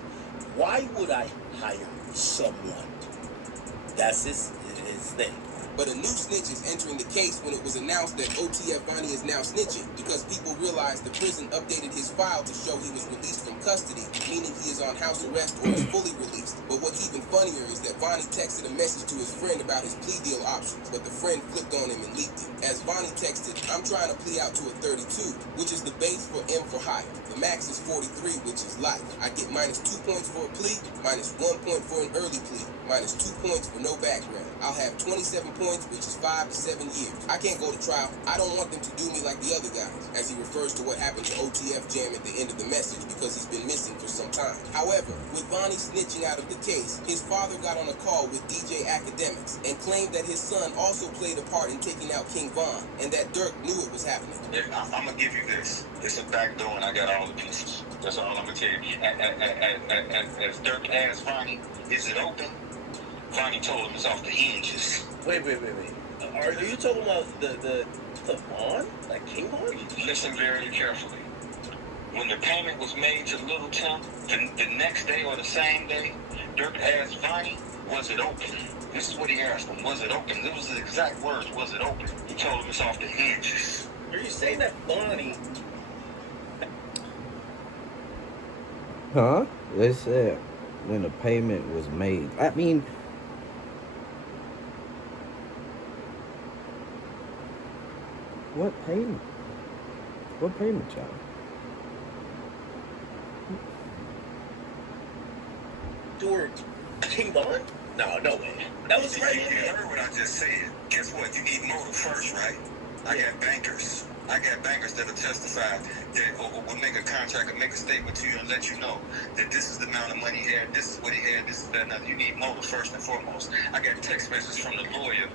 Why would I hire someone? That's his thing. But a new snitch is entering the case when it was announced that OTF Vonnie is now snitching because people realized the prison updated his file to show he was released from custody, meaning he is on house arrest or is fully released. But what's even funnier is that Vonnie texted a message to his friend about his plea deal options, but the friend flipped on him and leaked it. As Vonnie texted, I'm trying to plea out to a 32, which is the base for M for hire. The max is 43, which is life. I get minus 2 points for a plea, minus 1 point for an early plea, minus 2 points for no background. I'll have 27 points, which is 5 to 7 years. I can't go to trial. I don't want them to do me like the other guys, as he refers to what happened to OTF Jam at the end of the message because he's been missing for some time. However, with Vonnie snitching out of the case, his father got on a call with DJ Academics and claimed that his son also played a part in taking out King Von and that Durk knew it was happening. I'm going to give you this. It's a back door and I got all the pieces. That's all I'm going to tell you. As Durk asked Vonnie, is it open? Vonnie told him it's off the hinges. Wait. Are you talking about the Von? Like King Von? Listen very carefully. When the payment was made to Little Tim, the next day or the same day, Durk asked Vonnie, was it open? This is what he asked him, was it open? It was the exact words, was it open? He told him it's off the hinges. Are you saying that Bonnie? Huh? They said when the payment was made. I mean, what payment? What payment, y'all? Or King Von? No, no way. That was right. You heard what I just said. Guess what? You need motive first, right? I got bankers. I got bankers that'll testify that or make a contract or make a statement to you and let you know that this is the amount of money he had, this is what he had, this is that. Now, you need motive first and foremost. I got text messages from the lawyer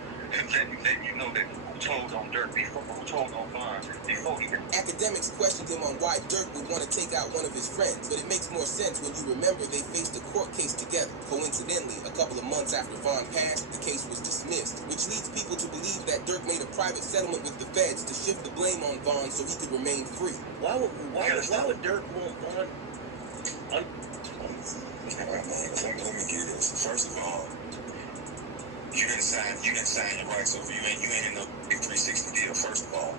letting you know that who told on Dirk before, who told on Von before he did. Academics questioned him on why Dirk would want to take out one of his friends, but it makes more sense when you remember they faced a court case together. Coincidentally, a couple of months after Von passed, the case was dismissed, which leads people to believe that Dirk made a private settlement with the feds to shift the blame on Von so he could remain free. Why would Dirk want Von? Let me get this. First of all, you didn't sign your rights over. You ain't in no big 360 deal. First of all,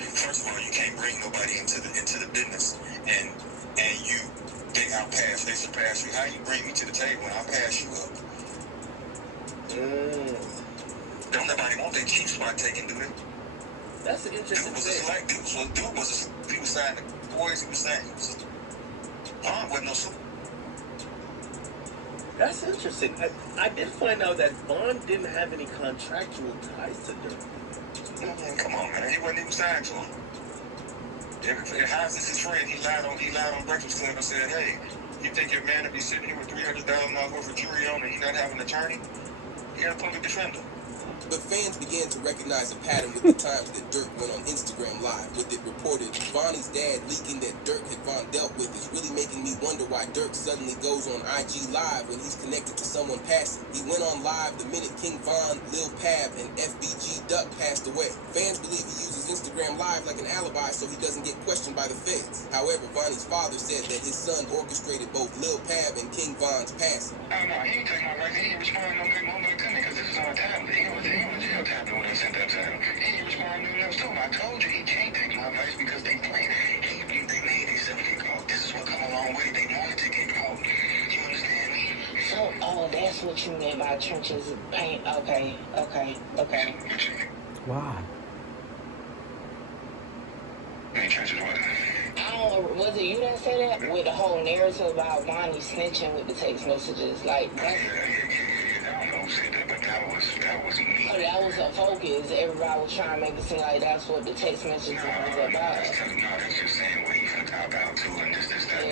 first of all, you can't bring nobody into the business, and they outpass, they surpass you. How you bring me to the table when I pass you up? Don't nobody want their chief spot taken, do they? That's an interesting thing. Dude was he was signing the boys. He was signing. Von wasn't no. That's interesting. I did find out that Von didn't have any contractual ties to Dirk. Come on, man. He wasn't even signed to him. How's this his friend? He lied on Breakfast Club and said, hey, you think your man would be sitting here with $300 not worth of jury on and he not have an attorney? He got a public defender. But fans began to recognize a pattern with the times that Dirk went on Instagram Live, with it reported Vonnie's dad leaking that Dirk had Von dealt with is really making me wonder why Dirk suddenly goes on IG Live when he's connected to someone passing. He went on live the minute King Von, Lil Pab, and FBG Duck passed away. Fans believe he uses Instagram Live like an alibi so he doesn't get questioned by the feds. However, Vonnie's father said that his son orchestrated both Lil Pab and King Von's passing. No, he ain't taking my rights. He ain't responding no good moment to me because this is on a tablet. He was in jail tablet when I sent that to him. He ain't responding to them too. I told you he can't take my advice because they playing. They made themselves get caught. This is what come a long way. They wanted to get caught. You understand me? So, that's what you meant by churches paint. Okay. Why? Churches what? Was it you that said that? With the whole narrative about Vonnie snitching with the text messages, like that's... I don't know who said that, but that was me. Oh, that was a focus. Everybody was trying to make it seem like that's what the text messages was about. No, that's just saying what he finna talk about too, and this, that,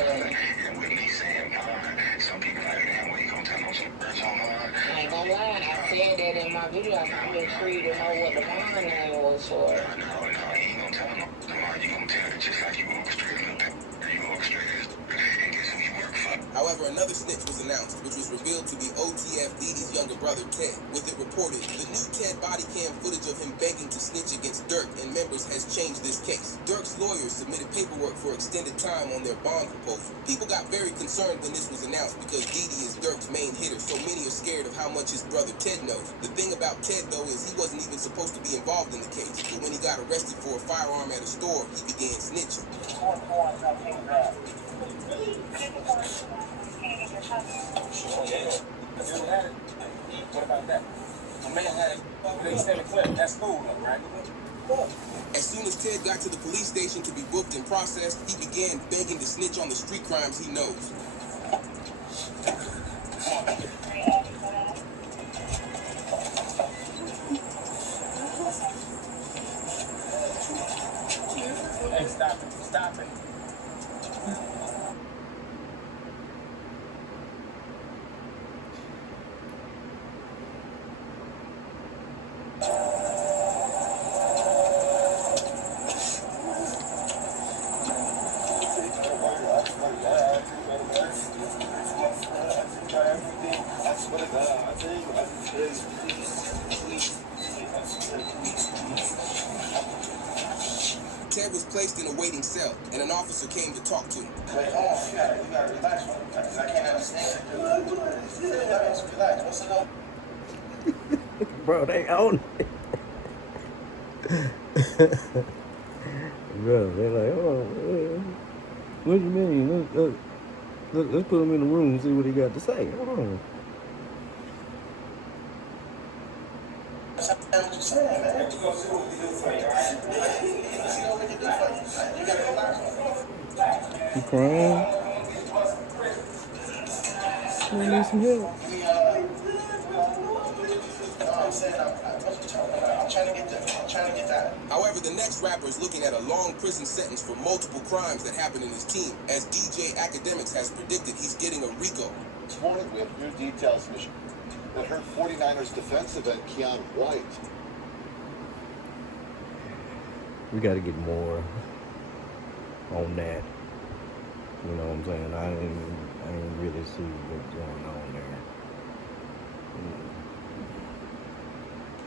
and with me saying Von, some people like, man, what you gonna tell them some words on Von? I ain't gonna lie, I said that in my video. I'm intrigued to know what the Von name was for. No, he ain't gonna tell them. You gonna tell it just like you orchestrated a little bit. You orchestrated and guess who you work for? However, another snitch was announced, which was revealed to be OTF Didi's younger brother, Ted. With it reported, the new Ted body cam footage of him begging to snitch against Dirk and members has changed this case. Dirk's lawyers submitted paperwork for extended time on their bond proposal. People got very concerned when this was announced because Didi is Dirk's main hitter, so many are scared of how much his brother Ted knows. The thing about Ted, though, is he wasn't even supposed to be involved in the case, but when he got arrested for a firearm at a store, he began snitching. What about that? The man had an extended clip. That's cool, right? As soon as Ted got to the police station to be booked and processed, he began begging to snitch on the street crimes he knows. Hey, stop it. Ted was placed in a waiting cell, and an officer came to talk to him. Hey, come on, you gotta relax, man. I can't understand. Relax. What's it up? Bro, they own it. Bro, they're like, oh, what do you mean? Let's put him in the room and see what he got to say. Hold on. What you saying, man? We're gonna see what we can do for you, all right? Let's see what we can do for you. You gotta relax. You crying? You need some help. However, the next rapper is looking at a long prison sentence for multiple crimes that happened in his team. As DJ Academics has predicted, he's getting a RICO. This morning we have new details, Michigan, that hurt 49ers defensive end Keon White. We got to get more on that. You know what I'm saying? I didn't really see what's going on there.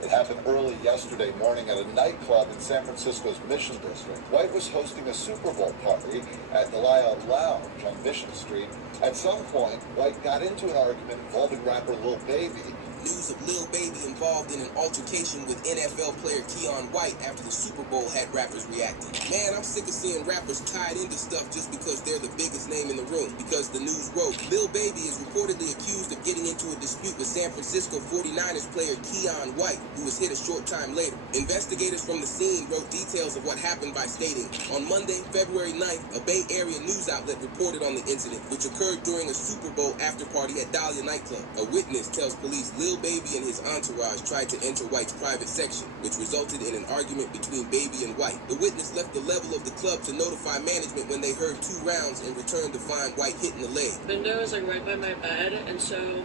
It happened early yesterday morning at a nightclub in San Francisco's Mission District. White was hosting a Super Bowl party at the Lyle Lounge on Mission Street. At some point, White got into an argument involving rapper Lil Baby. News of Lil Baby involved in an altercation with NFL player Keon White after the Super Bowl had rappers reacting. Man, I'm sick of seeing rappers tied into stuff just because they're the biggest name in the room. Because the news wrote, Lil Baby is reportedly accused of getting into a dispute with San Francisco 49ers player Keon White, who was hit a short time later. Investigators from the scene wrote details of what happened by stating, on Monday, February 9th, a Bay Area news outlet reported on the incident, which occurred during a Super Bowl after party at Dahlia nightclub. A witness tells police Lil Baby and his entourage tried to enter White's private section, which resulted in an argument between Baby and White. The witness left the level of the club to notify management when they heard 2 rounds and returned to find White hit in the leg. Window was like right by my bed, and so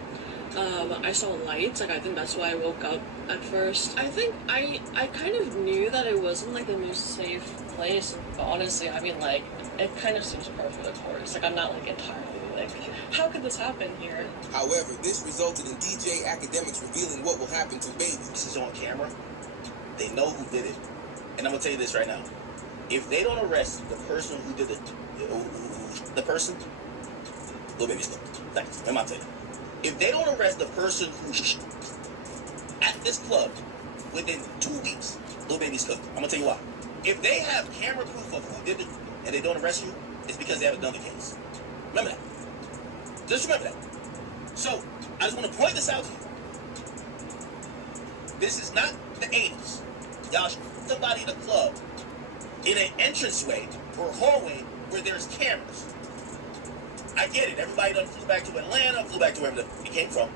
I saw lights. Like I think that's why I woke up at first. I think I kind of knew that it wasn't like the most safe place. But honestly, I mean, like it kind of seems perfect, of course. Like I'm not like entirely like, how could this happen here? However, this resulted in DJ Academics revealing what will happen to Baby. This is on camera. They know who did it. And I'm going to tell you this right now. If they don't arrest the person who did it, the person, Lil Baby's cooked. Thanks. I'm tell you. If they don't arrest the person who at this club within 2 weeks, Lil Baby's cooked. I'm going to tell you why. If they have camera proof of who did it and they don't arrest you, it's because they haven't done the case. Remember that. Just remember that. So, I just want to point this out to you. This is not the 80s. Y'all somebody in a club in an entranceway or hallway where there's cameras. I get it. Everybody done flew back to Atlanta, flew back to wherever he came from.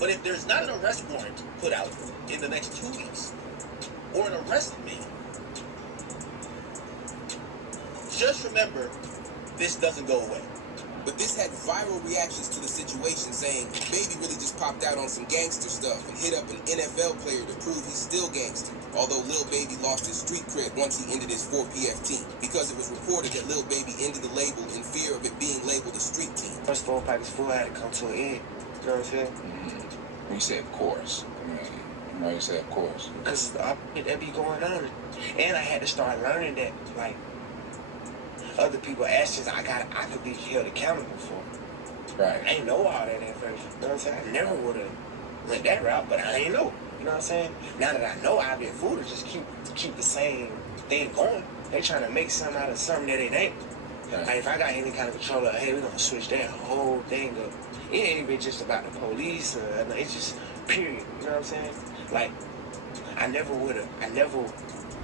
But if there's not an arrest warrant put out in the next 2 weeks, or an arrest me, just remember, this doesn't go away. But this had viral reactions to the situation, saying Baby really just popped out on some gangster stuff and hit up an NFL player to prove he's still gangster. Although Lil Baby lost his street cred once he ended his 4PF team, because it was reported that Lil Baby ended the label in fear of it being labeled a street team. First 4 packets full had to come to an end. You know what I'm saying? When you say of course, why you say of course? Because that be going on. And I had to start learning that, like, other people actions I could be held accountable for. Right. I ain't know all that at first. You know what I'm saying? I never would have went that route, but I ain't know. You know what I'm saying? Now that I know, I'd be a fool to just keep the same thing going. They trying to make something out of something that it ain't. Right. Like if I got any kind of control of, hey, we're gonna switch that whole thing up. It ain't even just about the police. It's just period. You know what I'm saying? Like I never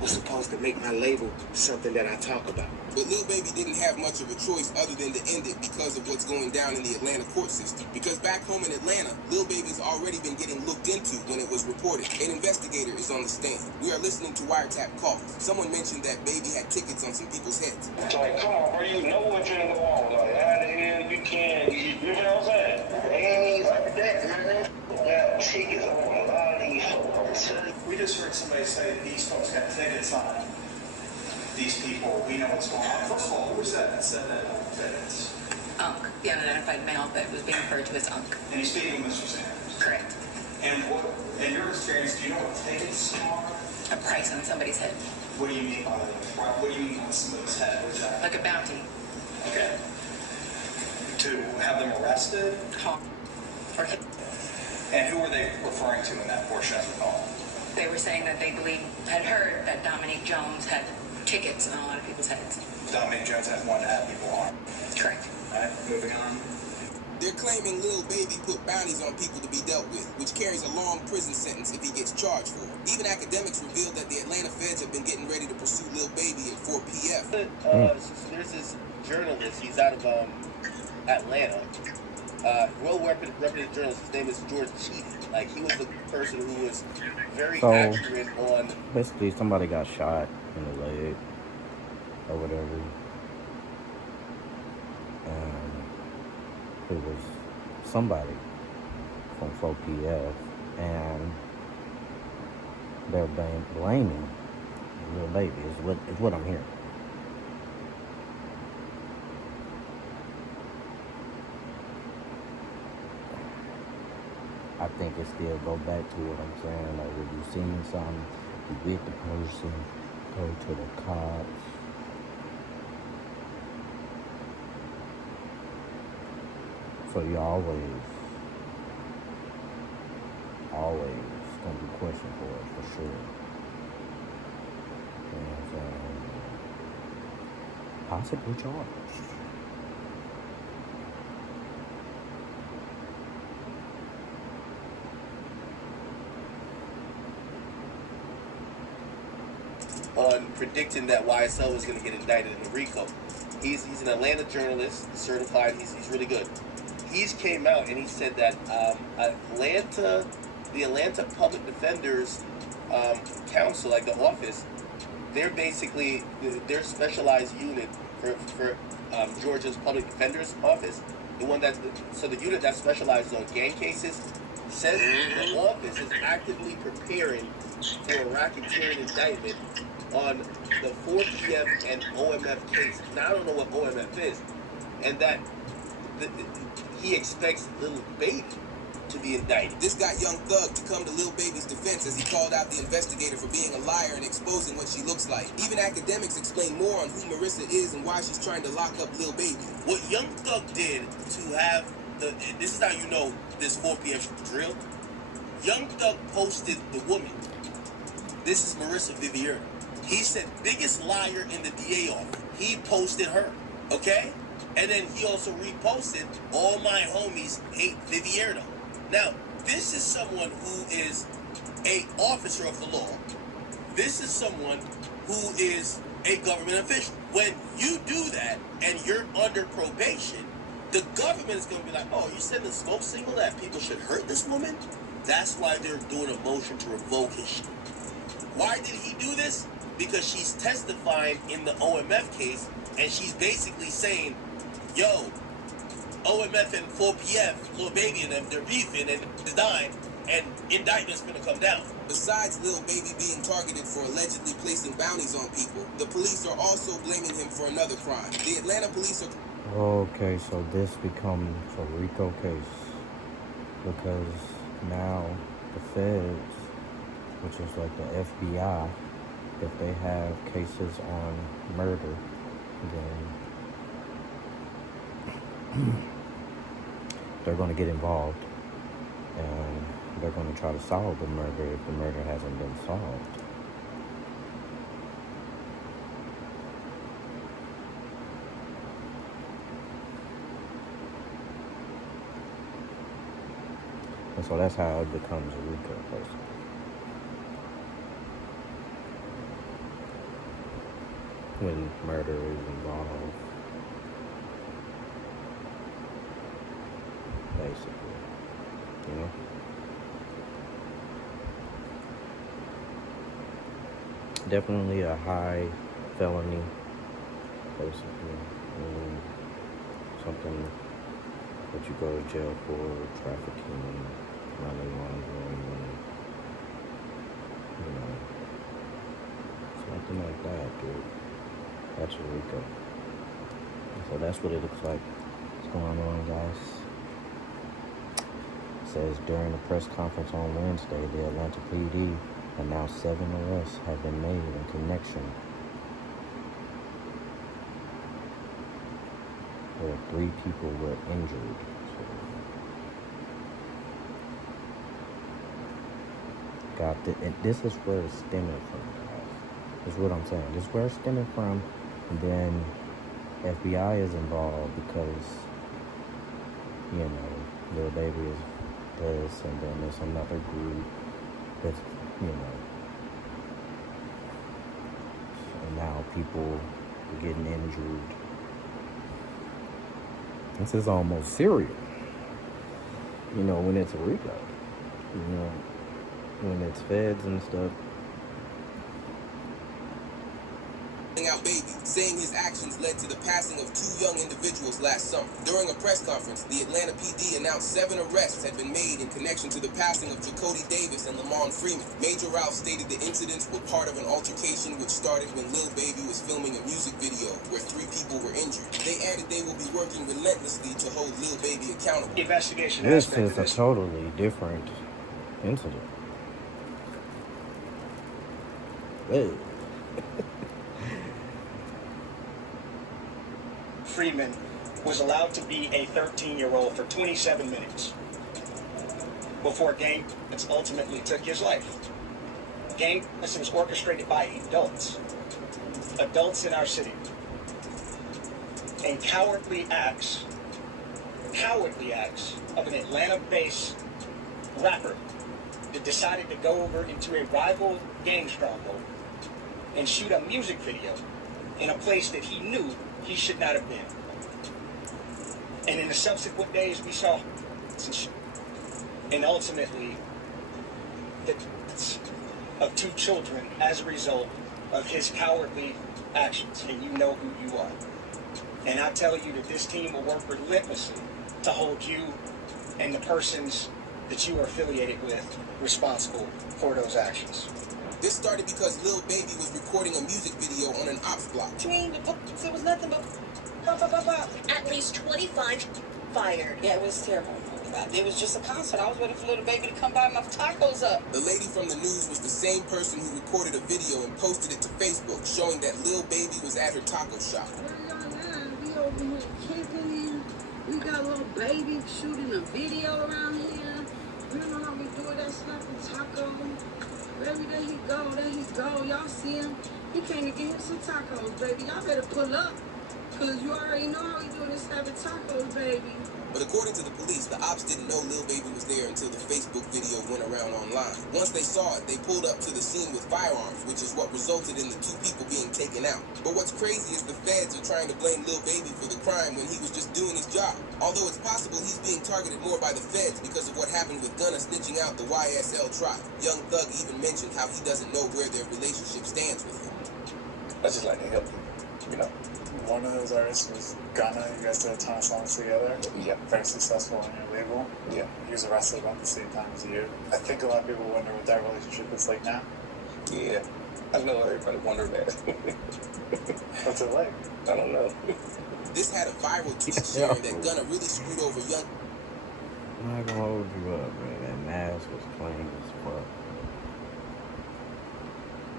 was supposed to make my label something that I talk about. But Lil Baby didn't have much of a choice other than to end it because of what's going down in the Atlanta court system. Because back home in Atlanta, Lil Baby's already been getting looked into when it was reported. An investigator is on the stand. We are listening to wiretap calls. Someone mentioned that Baby had tickets on some people's heads. Like, come on, bro, you know what's in the wall. Like, how the hell you can't, you know what I'm saying? Ain't like that, man. Got tickets on a lot of these folks. We just heard somebody say that these folks got tickets on these people. We know what's going on. First of all, who was that said that on tickets? Unc, the unidentified male that was being referred to as Unc. And he's speaking with Mr. Sanders? Correct. And what, in your experience, do you know what tickets are? A price on somebody's head. What do you mean by that? What do you mean on somebody's head? What is that? Like a bounty. Okay. To have them arrested? And who were they referring to in that portion of the call? They were saying that they had heard that Dominique Jones had tickets on a lot of people's heads. Dominique Jones had one to have people on. Correct. All right, moving on. They're claiming Lil Baby put bounties on people to be dealt with, which carries a long prison sentence if he gets charged for it. Even academics revealed that the Atlanta feds have been getting ready to pursue Lil Baby at 4 p.m. There's this journalist, he's out of Atlanta, well-reputed journalist, his name is George Cheatham. Like, he was the person who was very accurate on... Basically, somebody got shot in the leg or whatever. It was somebody from 4PF, and they're blaming Lil Baby, is what I'm hearing. I think it still go back to what I'm saying. Like, if you seen something, you with the person, go to the cops. So you always gonna be questioned for it, for sure. And possibly charged. On predicting that YSL was going to get indicted in the RICO. He's an Atlanta journalist, certified. He's really good. He's came out and he said that the Atlanta Public Defenders Council, like the office, they're basically their specialized unit for Georgia's Public Defender's Office. The unit that specializes on gang cases says the office is actively preparing for a racketeering indictment on the 4 p.m. and OMF case. Now I don't know what OMF is, and that he expects Lil Baby to be indicted. This got Young Thug to come to Lil Baby's defense as he called out the investigator for being a liar and exposing what she looks like. Even academics explain more on who Marissa is and why she's trying to lock up Lil Baby. What Young Thug did to have this is how you know this 4 p.m. drill. Young Thug posted the woman. This is Marissa Vivier. He said, biggest liar in the DA office. He posted her, okay? And then he also reposted, all my homies hate Vivierno. Now, this is someone who is a officer of the law. This is someone who is a government official. When you do that and you're under probation, the government is going to be like, oh, you send a smoke signal that people should hurt this woman? That's why they're doing a motion to revoke his shit. Why did he do this? Because she's testifying in the OMF case, and she's basically saying, yo, OMF and 4PF, Lil Baby and them, they're beefing and they're dying, and indictment's gonna come down. Besides Lil Baby being targeted for allegedly placing bounties on people, the police are also blaming him for another crime. The Atlanta police are... Okay, so this becomes a RICO case because now the feds, which is like the FBI, if they have cases on murder, then they're going to get involved and they're going to try to solve the murder if the murder hasn't been solved. And so that's how it becomes a RICO case. When murder is involved, basically, you know? Definitely a high felony, basically. Something that you go to jail for, trafficking, money laundering, you know, something like that, dude. That's a RICO. So that's what it looks like. What's going on, guys? It says during the press conference on Wednesday, the Atlanta PD And now 7 arrests have been made in connection where 3 people were injured. And this is where it's stemming from, guys. This is what I'm saying. This is where it's stemming from. And then FBI is involved because, you know, Lil Baby is this, and then there's another group that's, you know, and now people are getting injured. This is almost serial, you know, when it's a RICO, you know, when it's feds and stuff. Out Baby, saying his actions led to the passing of 2 young individuals last summer. During a press conference, the Atlanta PD announced 7 arrests had been made in connection to the passing of Jacody Davis and Lamont Freeman. Major Ralph stated the incidents were part of an altercation which started when Lil Baby was filming a music video where 3 people were injured. They added they will be working relentlessly to hold Lil Baby accountable. This is a totally different incident. Hey. Freeman was allowed to be a 13-year-old for 27 minutes before gang ultimately took his life. Gang was orchestrated by adults in our city. And cowardly acts of an Atlanta-based rapper that decided to go over into a rival gang stronghold and shoot a music video in a place that he knew he should not have been. And in the subsequent days, we saw and ultimately the deaths of 2 children as a result of his cowardly actions. And you know who you are. And I tell you that this team will work relentlessly to hold you and the persons that you are affiliated with responsible for those actions. This started because Lil Baby was recording a music video on an ops block. It was nothing but at least 25 fired. Yeah, it was terrible. It was just a concert. I was waiting for Lil Baby to come buy my tacos up. The lady from the news was the same person who recorded a video and posted it to Facebook showing that Lil Baby was at her taco shop. We over here kicking. We got Lil Baby shooting a video around here. You know how we do it, that snapping taco. Baby, there he go, there he go. Y'all see him? He came to get him some tacos, baby. Y'all better pull up, because you already know how we do this snapping tacos, baby. But according to the police, the ops didn't know Lil Baby was there until the Facebook video went around online. Once they saw it, they pulled up to the scene with firearms, which is what resulted in the 2 people being taken out. But what's crazy is the feds are trying to blame Lil Baby for the crime when he was just doing his job. Although it's possible he's being targeted more by the feds because of what happened with Gunna snitching out the YSL tribe. Young Thug even mentioned how he doesn't know where their relationship stands with him. I just like to help you, you know. One of those artists was Gunna. You guys did a ton of songs together. Yeah. Very successful on your label. Yeah. He was arrested about the same time as you. I think a lot of people wonder what that relationship is like now. Yeah. I know everybody wonder that. What's it like? I don't know. This had a viral tweet sharing that Gunna really screwed over Young. I'm not gonna hold you up, man. That mask was plain as fuck.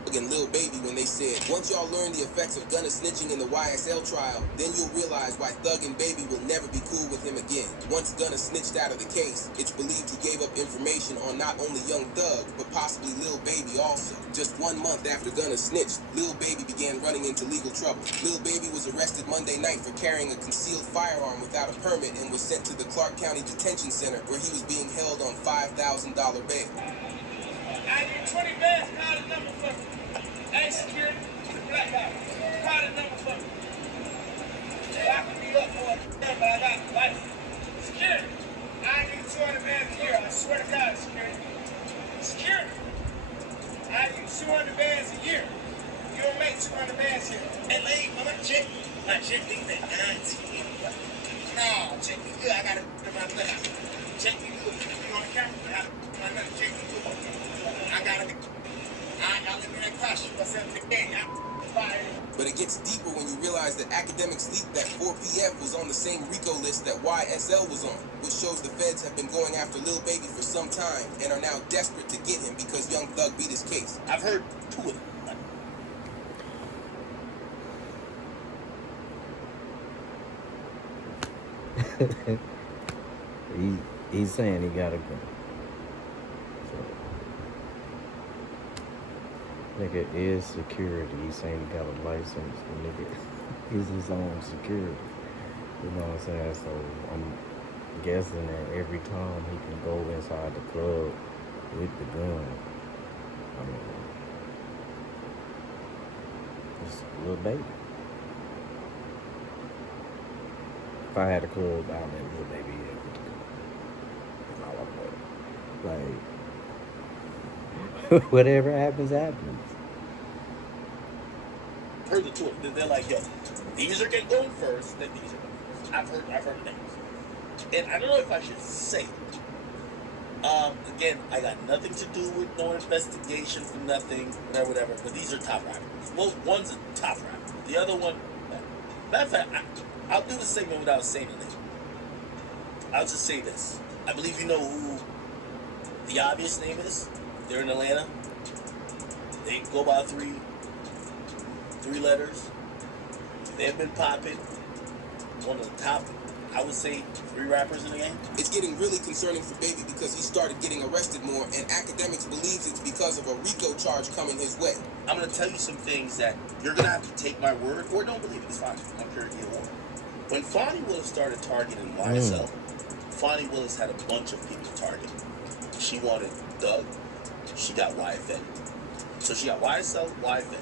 And Lil Baby when they said, once y'all learn the effects of Gunna snitching in the YSL trial, then you'll realize why Thug and Baby will never be cool with him again. Once Gunna snitched out of the case, it's believed he gave up information on not only Young Thug, but possibly Lil Baby also. Just 1 month after Gunna snitched, Lil Baby began running into legal trouble. Lil Baby was arrested Monday night for carrying a concealed firearm without a permit and was sent to the Clark County Detention Center where he was being held on $5,000 bail. I need 20 bands, call the number for me. Hey, security, the black guy, call the number for me. Locking me up for a but I got a license. Security, I need 200 bands a year, I swear to God, security. Security, I need 200 bands a year. You don't make 200 bands here. Hey, lady, I'm gonna check. My check me at 19. No, check me good, I gotta put my nut out. Check me good. You on the camera? I gotta put my nut, check me good. I gotta. Y'all let me that question. What's up in the game? But it gets deeper when you realize that academics leaked that 4PF was on the same RICO list that YSL was on, which shows the feds have been going after Lil Baby for some time and are now desperate to get him because Young Thug beat his case. I've heard two of them. He's saying he got a gun. So, nigga is security. He's saying he got a license. The nigga is his own security. You know what I'm saying? So I'm guessing that every time he can go inside the club with the gun, I mean, it's a little baby. If I had a club, I'd let Lil Baby in with the gun. That's all I want. Like, whatever happens, happens. Heard the two. They're like, yo, these are going first, then these are going first. I've heard the names. And I don't know if I should say it. Again, I got nothing to do with no investigation for nothing, whatever. But these are top rappers. Well, one's a top rapper. The other one, matter of fact, I'll do the segment without saying the name. I'll just say this. I believe you know who the obvious name is. They're in Atlanta. They go by three letters. They've been popping. One of the top, I would say, 3 rappers in the game. It's getting really concerning for Baby because he started getting arrested more, and academics believes it's because of a RICO charge coming his way. I'm going to tell you some things that you're going to have to take my word or don't believe it. It's fine. I don't care either one. When Fonnie Willis started targeting YSL, Fonnie Willis had a bunch of people targeting. She wanted Doug. She got YFN. So she got YSL, YFN.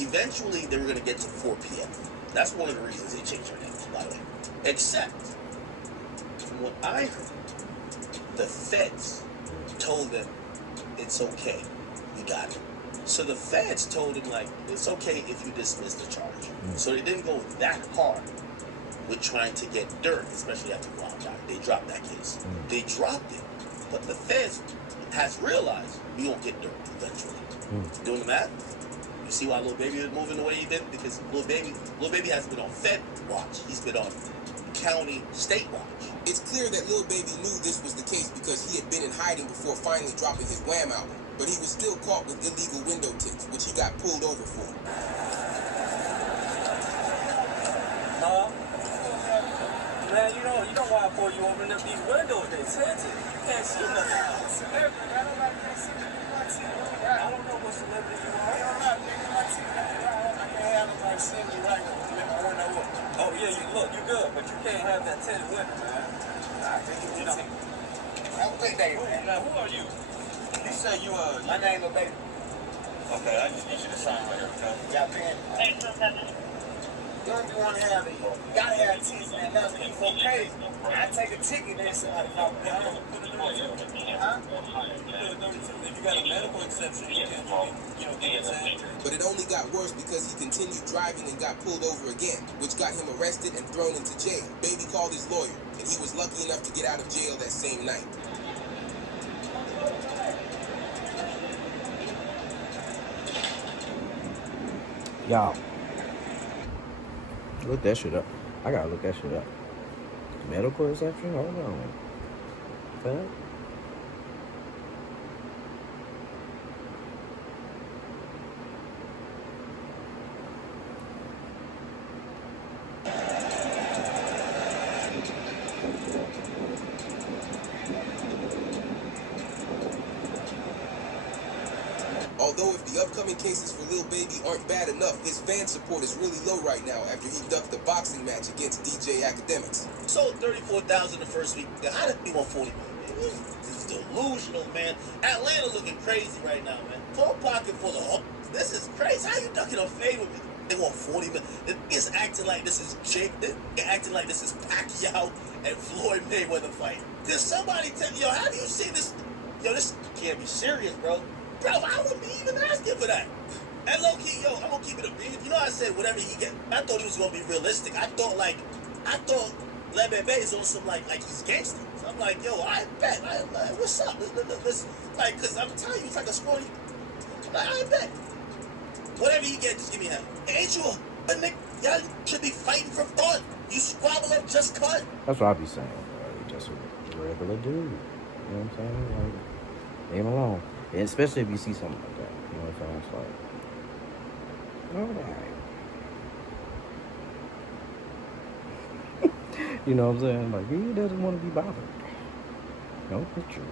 Eventually, they were going to get to 4PF. That's one of the reasons they changed their names, by the way. Except, from what I heard, the feds told them, it's okay, you got it. So the feds told him, like, it's okay if you dismiss the charge. So they didn't go that hard with trying to get dirt, especially after Wild died. They dropped that case. They dropped it. But the feds has realized we don't get dirt eventually. Doing the math? You see why Lil Baby is moving the way he did? Because Lil Baby hasn't been on Fed watch. He's been on county, state watch. It's clear that Lil Baby knew this was the case because he had been in hiding before finally dropping his Wham album. But he was still caught with illegal window tints, which he got pulled over for. Man, you know why before you open up these windows, they tinted. You can't see nothing. Celebrity, I don't know what celebrity you are. I can't have nobody seeing me right now. Oh yeah, you good, but you can't have that tinted window, man. You know. Now who are you? You say you my name is Baby. Okay, I just need you to sign right here, okay? Yeah, man. You don't even want to have it. You gotta have teeth, man. That's okay. I take a ticket and somebody pop it down. Huh? If you got a medical exception, you can, get it signed. But it only got worse because he continued driving and got pulled over again, which got him arrested and thrown into jail. Baby called his lawyer, and he was lucky enough to get out of jail that same night. Y'all, look that shit up. I gotta look that shit up. Medical exception? Hold on. Fact? Although if the upcoming cases for Lil Baby aren't bad enough, his fan support is really low right now after he ducked the boxing match against DJ Academics. Sold 34,000 the first week. How did he want 40 million? This is delusional, man. Atlanta looking crazy right now, man. Full pocket full of hoes. This is crazy. How you ducking on favor with me? They want 40 million. It's acting like this is Jake. They're acting like this is Pacquiao and Floyd Mayweather fight. Did somebody tell yo, have you seen this? Yo, this can't be serious, bro. Bro, I wouldn't be even asking for that. And low key, yo, I'm gonna keep it a beat. You know, I said whatever he get. I thought he was gonna be realistic. I thought Lebe Bay is on some like he's gangster. So I'm like, yo, I bet. What's up? Let's, like, cause I'm telling you, it's like a scrawny. Like, I bet. Whatever you get, just give me half. Ain't you a nigga? Y'all should be fighting for fun. You squabble up just cut. That's what I be saying, bro. Just a regular dude. You know what I'm saying? Like, leave him alone. And especially if you see something like that. You know what I'm saying? It's like, alright. You know what I'm saying? Like, he doesn't want to be bothered. No pictures.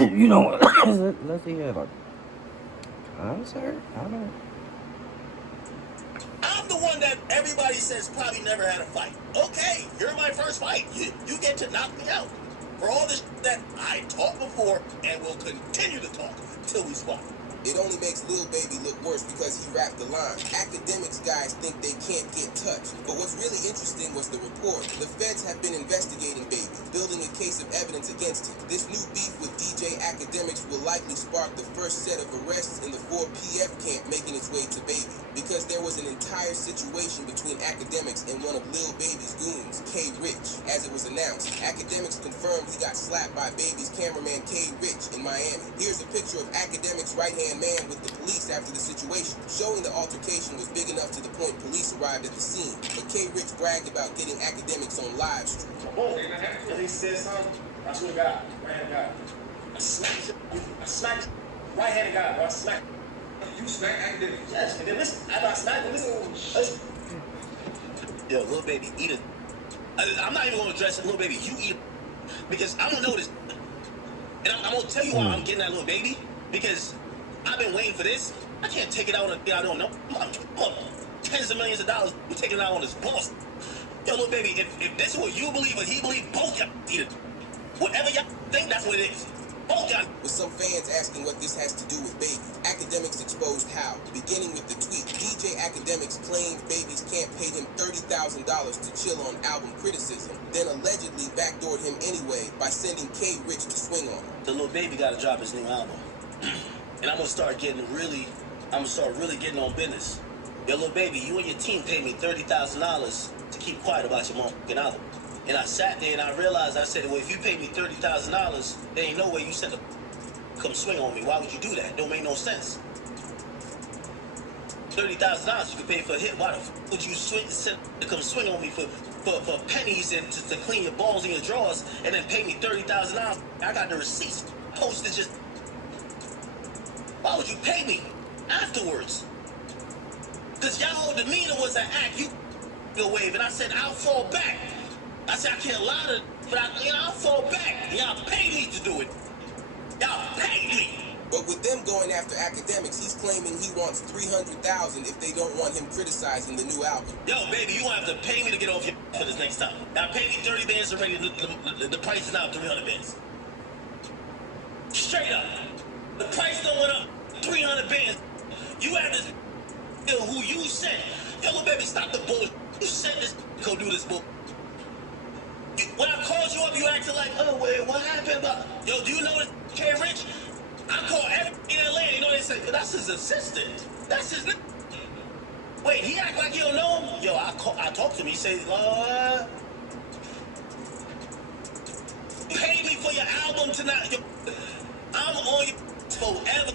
You know what? Let's see here. Like, concert? I don't. I'm the one that everybody says probably never had a fight. Okay, you're my first fight. You get to knock me out. For all this that I talked before and will continue to talk till we squat. It only makes Lil Baby look worse because he rapped the line. Academics guys think they can't get touched. But what's really interesting was the report. The feds have been investigating Baby, building a case of evidence against him. This new beef with DJ Academics will likely spark the first set of arrests in the 4PF camp making its way to Baby. Because there was an entire situation between Academics and one of Lil Baby's goons, K Rich. As it was announced, Academics confirmed he got slapped by Baby's cameraman K Rich in Miami. Here's a picture of Academics' right-hand man with the police after the situation, showing the altercation was big enough to the point police arrived at the scene. But K Rich bragged about getting Academics on live stream. Oh, he said something. I swear to God, right-handed guy. I smacked right-handed guy, bro. I smacked. You smacked Academics? Yes, and then listen, after I smacked him, listen. Yo, Lil Baby, eat it. I'm not even gonna address it, Lil Baby. You eat it. Because I'm gonna know this. And I'm gonna tell you why I'm getting that Lil Baby. Because I've been waiting for this. I can't take it out on a thing I don't know. I'm tens of millions of dollars. I'm taking it out on this boss. Yo, Lil Baby, if this is what you believe or he believe, both y'all eat it. Whatever y'all think, that's what it is. Both y'all. With some fans asking what this has to do with Baby, Academics exposed how. Beginning with the tweet, DJ Academics claimed Baby's camp paid him $30,000 to chill on album criticism, then allegedly backdoored him anyway by sending K Rich to swing on him. The Lil Baby gotta drop his new album. And I'm gonna start really getting on business. Yo, Lil Baby, you and your team paid me $30,000 to keep quiet about your motherfucking album. And I sat there and I realized, I said, well, if you paid me $30,000, there ain't no way you said to come swing on me. Why would you do that? It don't make no sense. $30,000 you could pay for a hit. Why the f would you send to come swing on me for pennies and to clean your balls in your drawers and then pay me $30,000? I got the receipts. Posted just. Why would you pay me afterwards? Because y'all whole demeanor was an act. You wave, and I said, I'll fall back. I said, I can't lie to, but I'll fall back. Y'all paid me to do it. Y'all paid me. But with them going after Academics, he's claiming he wants $300,000 if they don't want him criticizing the new album. Yo, baby, you gonna have to pay me to get off your for this next time. Now, pay me 30 bands already. The price is now 300 bands. Straight up. The price don't went up 300 bands. You have this who you sent. Yo, little baby, stop the bullshit. You sent this go do this bull. When I called you up, you acted like, oh, wait, what happened about? Yo, do you know this K Rich? I call everybody in Atlanta, you know they say, that's his assistant. That's his Wait, he act like you don't know him? Yo, I talked to him, he said, pay me for your album tonight. Yo, I'm on your forever.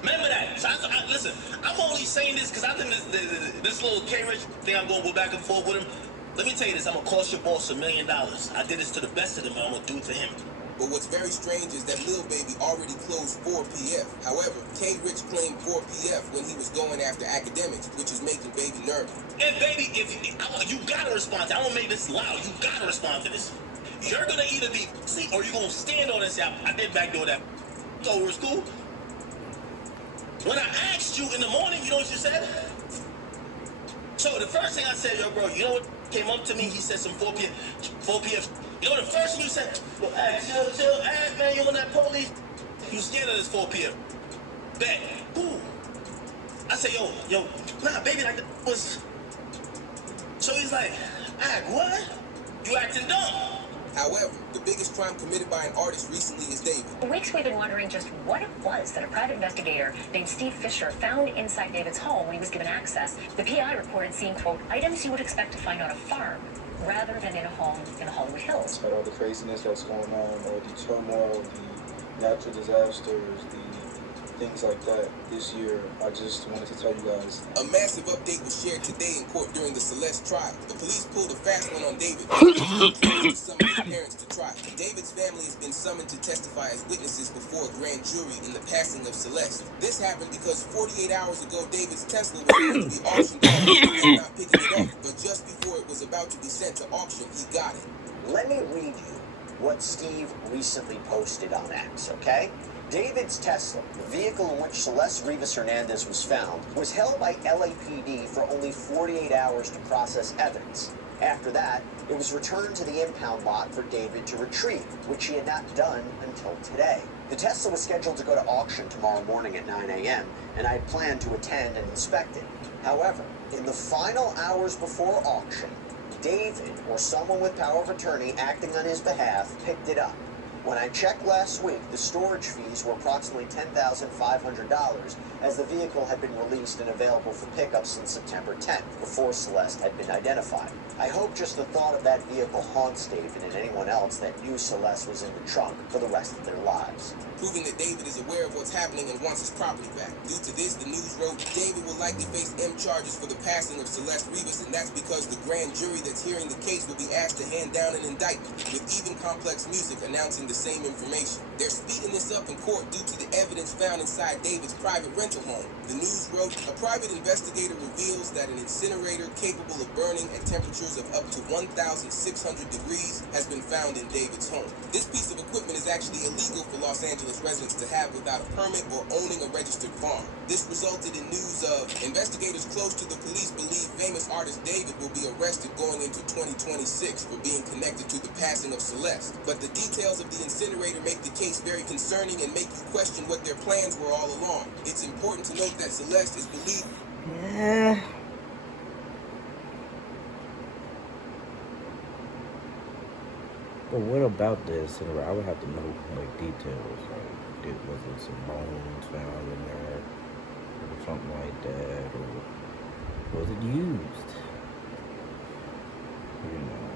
Remember that. So listen, I'm only saying this because I think this little K Rich thing I'm going to go back and forth with him. Let me tell you this, I'm going to cost your boss $1 million. I did this to the best of them, and I'm going to do it to him. But what's very strange is that Lil Baby already closed 4PF. However, K Rich claimed 4PF when he was going after Academics, which is making Baby nervous. And baby, you got to respond to it. I don't make this loud. You got to respond to this. You're going to either be see or you're going to stand on this. I did backdoor that. So it was cool. When I asked you in the morning, you know what you said? So the first thing I said, yo, bro, you know what came up to me? He said some 4PF. You know the first thing you said? Yo, chill, man, you on that police? You scared of this 4PF? Bet. Ooh. I said, yo, nah, baby, like that was. So he's like, what? You acting dumb. However, the biggest crime committed by an artist recently is David. For weeks we've been wondering just what it was that a private investigator named Steve Fisher found inside David's home when he was given access. The PI reported seeing, quote, items you would expect to find on a farm rather than in a home in the Hollywood Hills. Despite all the craziness that's going on, all the turmoil, natural disasters, the things like that this year. I just wanted to tell you guys. A massive update was shared today in court during the Celeste trial. The police pulled a fast one on David to summon his parents to trial. David's family has been summoned to testify as witnesses before a grand jury in the passing of Celeste. This happened because 48 hours ago, David's Tesla was going to be auctioned off and not picking it up. But just before it was about to be sent to auction, he got it. Let me read you what Steve recently posted on X, okay? David's Tesla, the vehicle in which Celeste Rivas Hernandez was found, was held by LAPD for only 48 hours to process evidence. After that, it was returned to the impound lot for David to retrieve, which he had not done until today. The Tesla was scheduled to go to auction tomorrow morning at 9 a.m., and I had planned to attend and inspect it. However, in the final hours before auction, David, or someone with power of attorney acting on his behalf, picked it up. When I checked last week, the storage fees were approximately $10,500, as the vehicle had been released and available for pickup since September 10th, before Celeste had been identified. I hope just the thought of that vehicle haunts David and anyone else that knew Celeste was in the trunk for the rest of their lives. Proving that David is aware of what's happening and wants his property back. Due to this, the news wrote, David will likely face M charges for the passing of Celeste Rivas, and that's because the grand jury that's hearing the case will be asked to hand down an indictment, with even complex music announcing the same information. They're speeding this up in court due to the evidence found inside David's private rental home. The news wrote, a private investigator reveals that an incinerator capable of burning at temperatures of up to 1,600 degrees has been found in David's home. This piece of equipment is actually illegal for Los Angeles residents to have without a permit or owning a registered farm. This resulted in news of investigators close to the police believe famous artist David will be arrested going into 2026 for being connected to the passing of Celeste. But the details of the incinerator make the case very concerning and make you question what their plans were all along. It's important to note that Celeste is believed. But what about this? I would have to know like details. Like, was it some bones found in there, or something like that, or was it used? You know,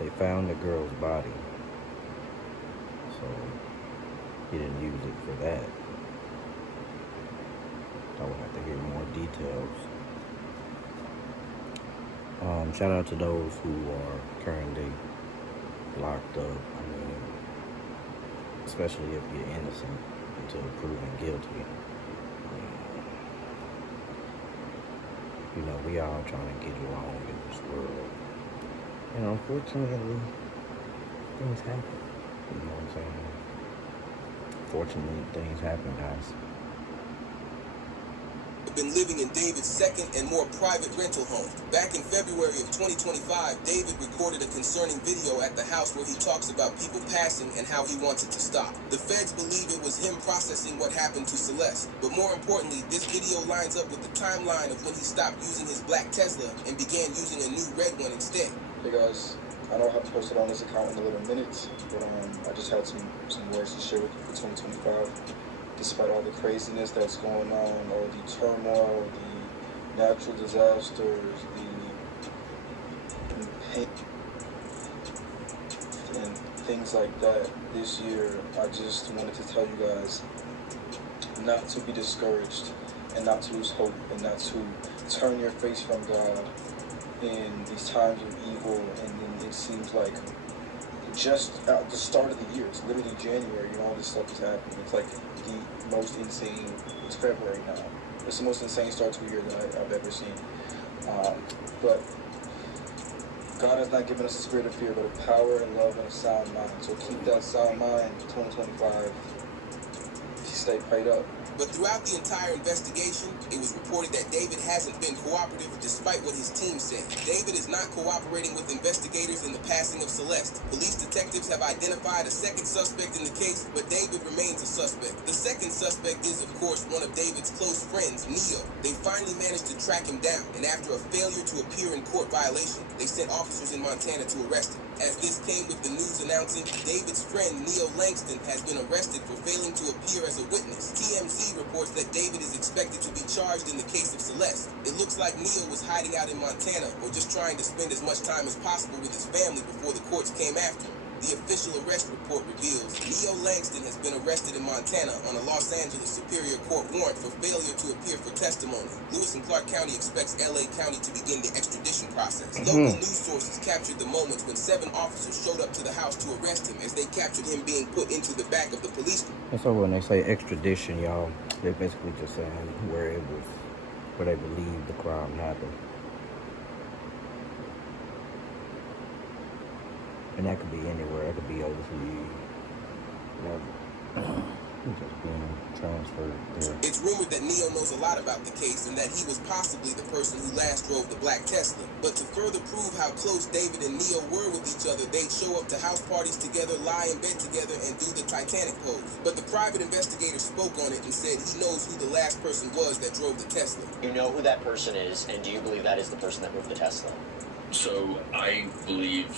they found the girl's body, so he didn't use it for that. I would have to hear more details. Shout out to those who are currently locked up. I mean, especially if you're innocent until proven guilty. You know, we all trying to get along in this world. And unfortunately, things happen. You know what I'm saying? Fortunately, things happen, guys. Been living in David's second and more private rental home. Back in February of 2025, David recorded a concerning video at the house where he talks about people passing and how he wants it to stop. The feds believe it was him processing what happened to Celeste, but more importantly, this video lines up with the timeline of when he stopped using his black Tesla and began using a new red one instead. Hey guys, I know I have to post it on this account in a little minutes, but I just had some words to share with you for 2025. Despite all the craziness that's going on, all the turmoil, the natural disasters, the pain, and things like that this year, I just wanted to tell you guys not to be discouraged and not to lose hope and not to turn your face from God in these times of evil. And then it seems like just at the start of the year, it's literally January, and all this stuff is happening. It's like the most insane, it's February now. It's the most insane start to a year that I've ever seen. But God has not given us a spirit of fear, but a power and love and a sound mind. So keep that sound mind in 2025. Stay prayed up. But throughout the entire investigation, it was reported that David hasn't been cooperative despite what his team said. David is not cooperating with investigators in the passing of Celeste. Police detectives have identified a second suspect in the case, but David remains a suspect. The second suspect is, of course, one of David's close friends, Neo. They finally managed to track him down, and after a failure to appear in court violation, they sent officers in Montana to arrest him. As this came with the news announcing David's friend, Neil Langston, has been arrested for failing to appear as a witness. TMZ reports that David is expected to be charged in the case of Celeste. It looks like Neil was hiding out in Montana or just trying to spend as much time as possible with his family before the courts came after him. The official arrest report reveals Neo Langston has been arrested in Montana on a Los Angeles Superior Court warrant for failure to appear for testimony. Lewis and Clark County expects LA County to begin the extradition process. Local news sources captured the moments when 7 officers showed up to the house to arrest him as they captured him being put into the back of the police car. And so when they say extradition, y'all, they're basically just saying where they believe the crime happened. And that could be anywhere. That could be overseas. Just being transferred there. It's rumored that Neo knows a lot about the case and that he was possibly the person who last drove the black Tesla. But to further prove how close David and Neo were with each other, they'd show up to house parties together, lie in bed together, and do the Titanic pose. But the private investigator spoke on it and said he knows who the last person was that drove the Tesla. You know who that person is, and do you believe that is the person that moved the Tesla? So I believe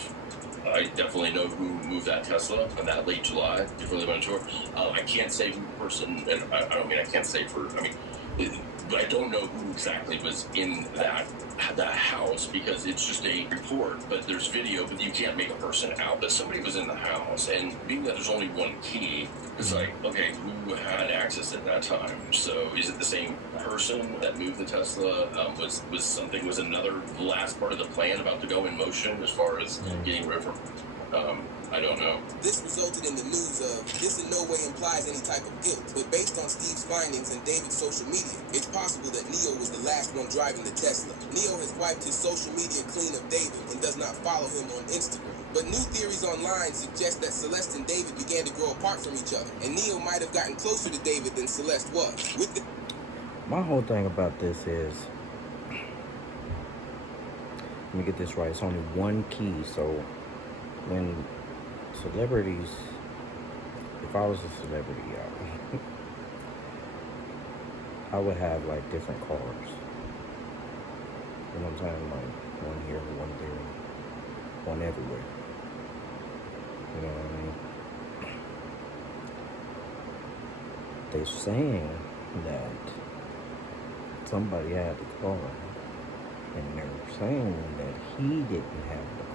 I definitely know who moved that Tesla on that late July, if really went sure. I can't say who the person, and I don't mean I can't say for, but I don't know who exactly was in that house because it's just a report, but there's video, but you can't make a person out. But somebody was in the house, and being that there's only one key, it's like, okay, who had access at that time? So is it the same person that moved the Tesla? Was another last part of the plan about to go in motion as far as getting rid of I don't know. This resulted in the news of, this in no way implies any type of guilt, but based on Steve's findings and David's social media, it's possible that Neo was the last one driving the Tesla. Neo has wiped his social media clean of David and does not follow him on Instagram. But new theories online suggest that Celeste and David began to grow apart from each other, and Neo might have gotten closer to David than Celeste was. My whole thing about this is, let me get this right, it's only one key, so when celebrities, if I was a celebrity, y'all, I would have like different cars. You know what I'm saying? Like one here, one there, one everywhere. You know what I mean? They're saying that somebody had the car, and they're saying that he didn't have the car.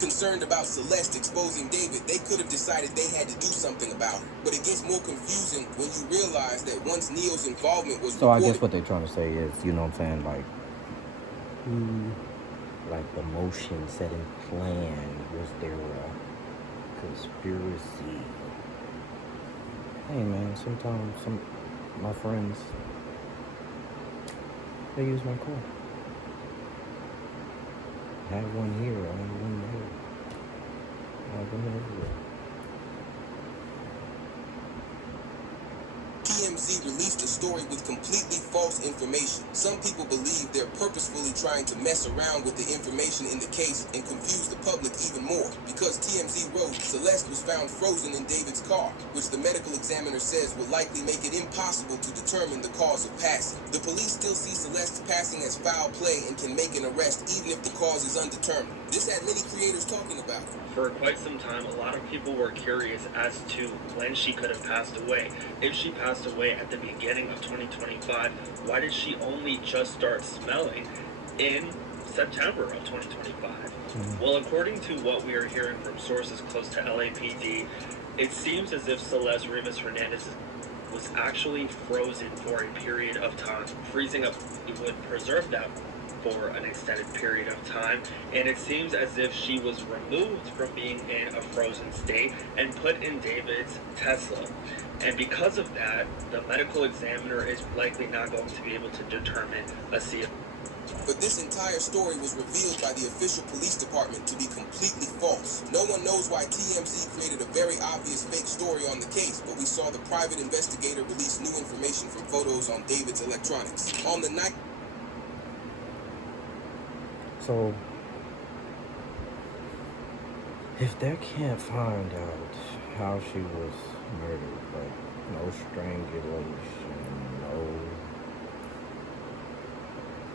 Concerned about Celeste exposing David, they could have decided they had to do something about it. But it gets more confusing when you realize that once Neo's involvement was So reported, I guess what they're trying to say is, you know what I'm saying, like, who, like, the motion setting plan, was there a conspiracy? Hey man, sometimes my friends, they use my car. I have one here, I have one there. I have one everywhere. TMZ released a story with completely false information. Some people believe they're purposefully trying to mess around with the information in the case and confuse the public even more. Because TMZ wrote, Celeste was found frozen in David's car, which the medical examiner says will likely make it impossible to determine the cause of passing. The police still see Celeste's passing as foul play and can make an arrest even if the cause is undetermined. This had many creators talking about it. For quite some time, a lot of people were curious as to when she could have passed away. If she passed away at the beginning of 2025, why did she only just start smelling in September of 2025? Well, according to what we are hearing from sources close to LAPD, it seems as if Celeste Rivas Hernandez was actually frozen for a period of time. Freezing up would preserve that for an extended period of time, and it seems as if she was removed from being in a frozen state and put in David's Tesla. And because of that, the medical examiner is likely not going to be able to determine a CF. But this entire story was revealed by the official police department to be completely false. No one knows why TMZ created a very obvious fake story on the case, but we saw the private investigator release new information from photos on David's electronics. On the night... So, if they can't find out how she was murdered, like no strangulation, no,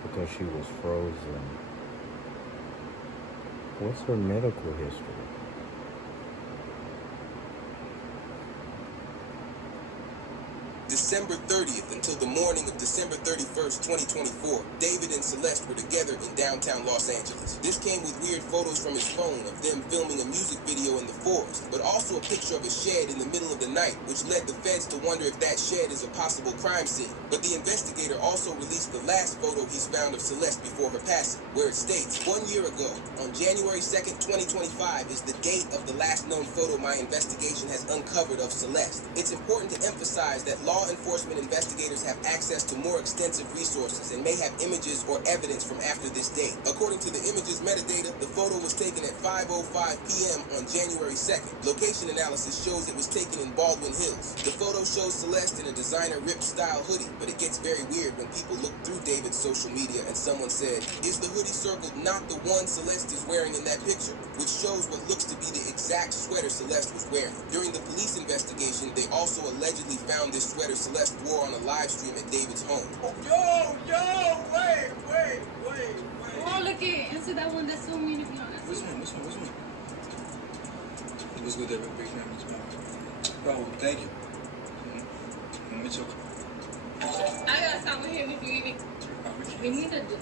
because she was frozen, what's her medical history? December 30th until the morning of December 31st, 2024, David and Celeste were together in downtown Los Angeles. This came with weird photos from his phone of them filming a music video in the forest, but also a picture of a shed in the middle of the night, which led the feds to wonder if that shed is a possible crime scene. But the investigator also released the last photo he's found of Celeste before her passing, where it states, 1 year ago, on January 2nd, 2025, is the date of the last known photo my investigation has uncovered of Celeste. It's important to emphasize that law enforcement investigators have access to more extensive resources and may have images or evidence from after this date. According to the image's metadata, the photo was taken at 5:05 p.m. on January 2nd. Location analysis shows it was taken in Baldwin Hills. The photo shows Celeste in a designer Rip-style hoodie, but it gets very weird when people look through David's social media and someone said, "Is the hoodie circled not the one Celeste is wearing in that picture?" Which shows what looks to be the exact sweater Celeste was wearing. During the police investigation, they also allegedly found this sweater Celeste wore on a live stream at David's home. Wait. Oh, look it. Answer that one that's so mean if you don't answer. Which one? It was good, David. Big man. Oh, thank you. Let me choke. I gotta stop with him if you even. We need to do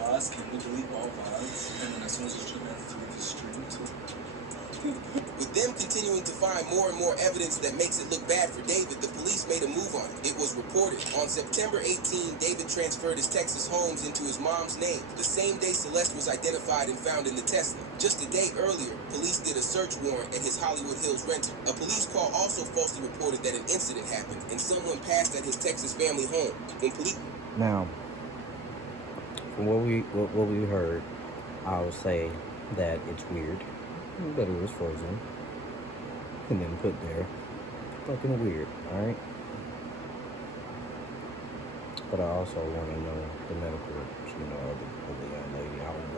Mars, can we delete all vibes? And then as soon as it's true, delete the stream too. With them continuing to find more and more evidence that makes it look bad for David, the police made a move on it. It was reported. On September 18, David transferred his Texas homes into his mom's name, the same day Celeste was identified and found in the Tesla. Just a day earlier, police did a search warrant at his Hollywood Hills rental. A police call also falsely reported that an incident happened and someone passed at his Texas family home. When police... Now, from what we heard, I would say that it's weird, but it was frozen and then put there. Fucking weird, alright? But I also want to know the medical records, of the young lady. I don't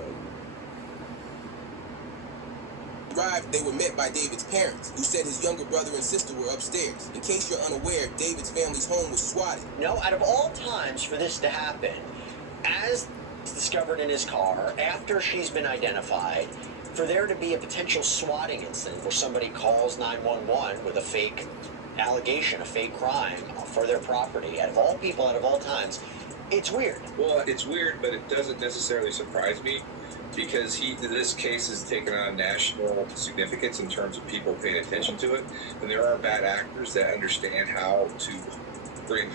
know. Arrived, they were met by David's parents, who said his younger brother and sister were upstairs. In case you're unaware, David's family's home was swatted. No, out of all times for this to happen, as discovered in his car, after she's been identified, for there to be a potential swatting incident where somebody calls 911 with a fake allegation, a fake crime for their property, out of all people, out of all times, it's weird. Well, it's weird, but it doesn't necessarily surprise me because this case has taken on national significance in terms of people paying attention to it. And there are bad actors that understand how to bring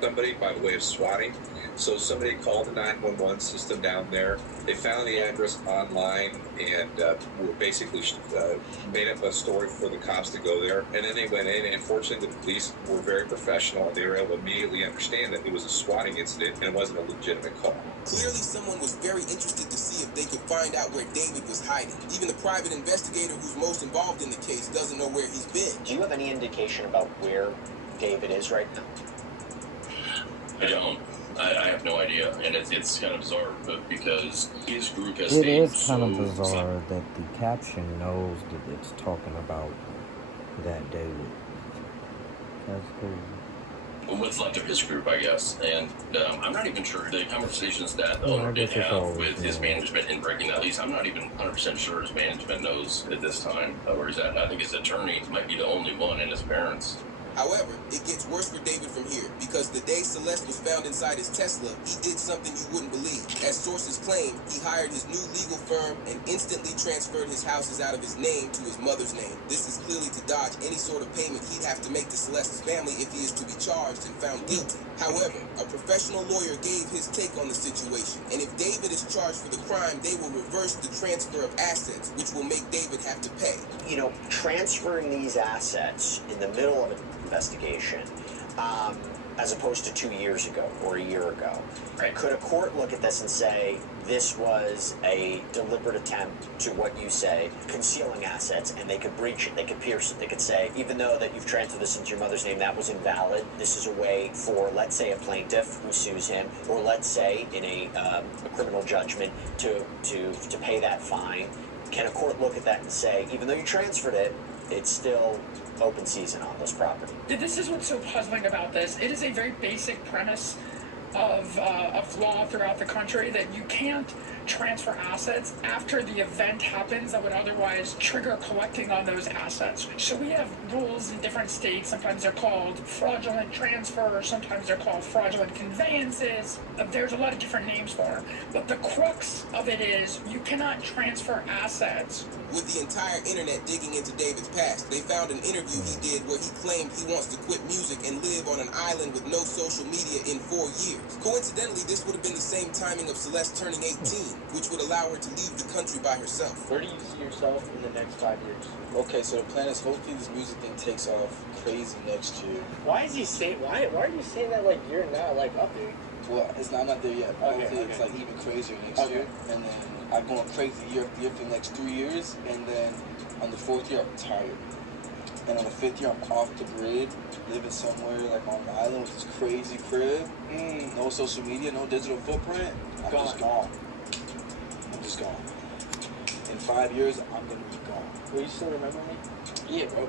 somebody by the way of swatting. So somebody called the 911 system down there. They found the address online and basically made up a story for the cops to go there. And then they went in, and fortunately the police were very professional, and they were able to immediately understand that it was a swatting incident and it wasn't a legitimate call. Clearly someone was very interested to see if they could find out where David was hiding. Even the private investigator who's most involved in the case doesn't know where he's been. Do you have any indication about where David is right now? I don't. I have no idea, and it's kind of bizarre, but because his group has It stayed is kind of so bizarre that the caption knows that it's talking about that David. That's crazy. what's left of his group, I guess. And I'm not even sure the conversations that the Yeah, I owner did guess it's have always, with his management in breaking that lease. I'm not even 100% sure his management knows at this time where he's at. I think his attorney might be the only one, and his parents. However, it gets worse for David from here, because the day Celeste was found inside his Tesla, he did something you wouldn't believe. As sources claim, he hired his new legal firm and instantly transferred his houses out of his name to his mother's name. This is clearly to dodge any sort of payment he'd have to make to Celeste's family if he is to be charged and found guilty. However, a professional lawyer gave his take on the situation, and if David is charged for the crime, they will reverse the transfer of assets, which will make David have to pay. You know, transferring these assets in the middle of an investigation, as opposed to 2 years ago or a year ago, right? Could a court look at this and say, this was a deliberate attempt to, what you say, concealing assets, and they could breach it, they could pierce it, they could say, even though that you've transferred this into your mother's name, that was invalid, this is a way for, let's say, a plaintiff who sues him, or let's say in a criminal judgment to pay that fine. Can a court look at that and say, even though you transferred it, it's still open season on this property? This is what's so puzzling about this. It is a very basic premise of law throughout the country that you can't transfer assets after the event happens that would otherwise trigger collecting on those assets. So we have rules in different states. Sometimes they're called fraudulent transfer, sometimes they're called fraudulent conveyances. There's a lot of different names for them. But the crux of it is you cannot transfer assets. With the entire internet digging into David's past, they found an interview he did where he claimed he wants to quit music and live on an island with no social media in 4 years. Coincidentally, this would have been the same timing of Celeste turning 18, which would allow her to leave the country by herself. Where do you see yourself in the next 5 years? Okay, so the plan is hopefully this music thing takes off crazy next year. Why is he saying? Why are you saying that like you're not like up there? Well, I'm not there yet. Hopefully it's like even crazier next year, and then I'm going crazy year after year for the next 3 years, and then on the 4th year I'm retired, and on the 5th year I'm off the grid, living somewhere like on an island with this crazy crib, no social media, no digital footprint. I'm just gone. I'm just gone. In 5 years, I'm gonna be gone. Will you still remember me? Yeah, bro.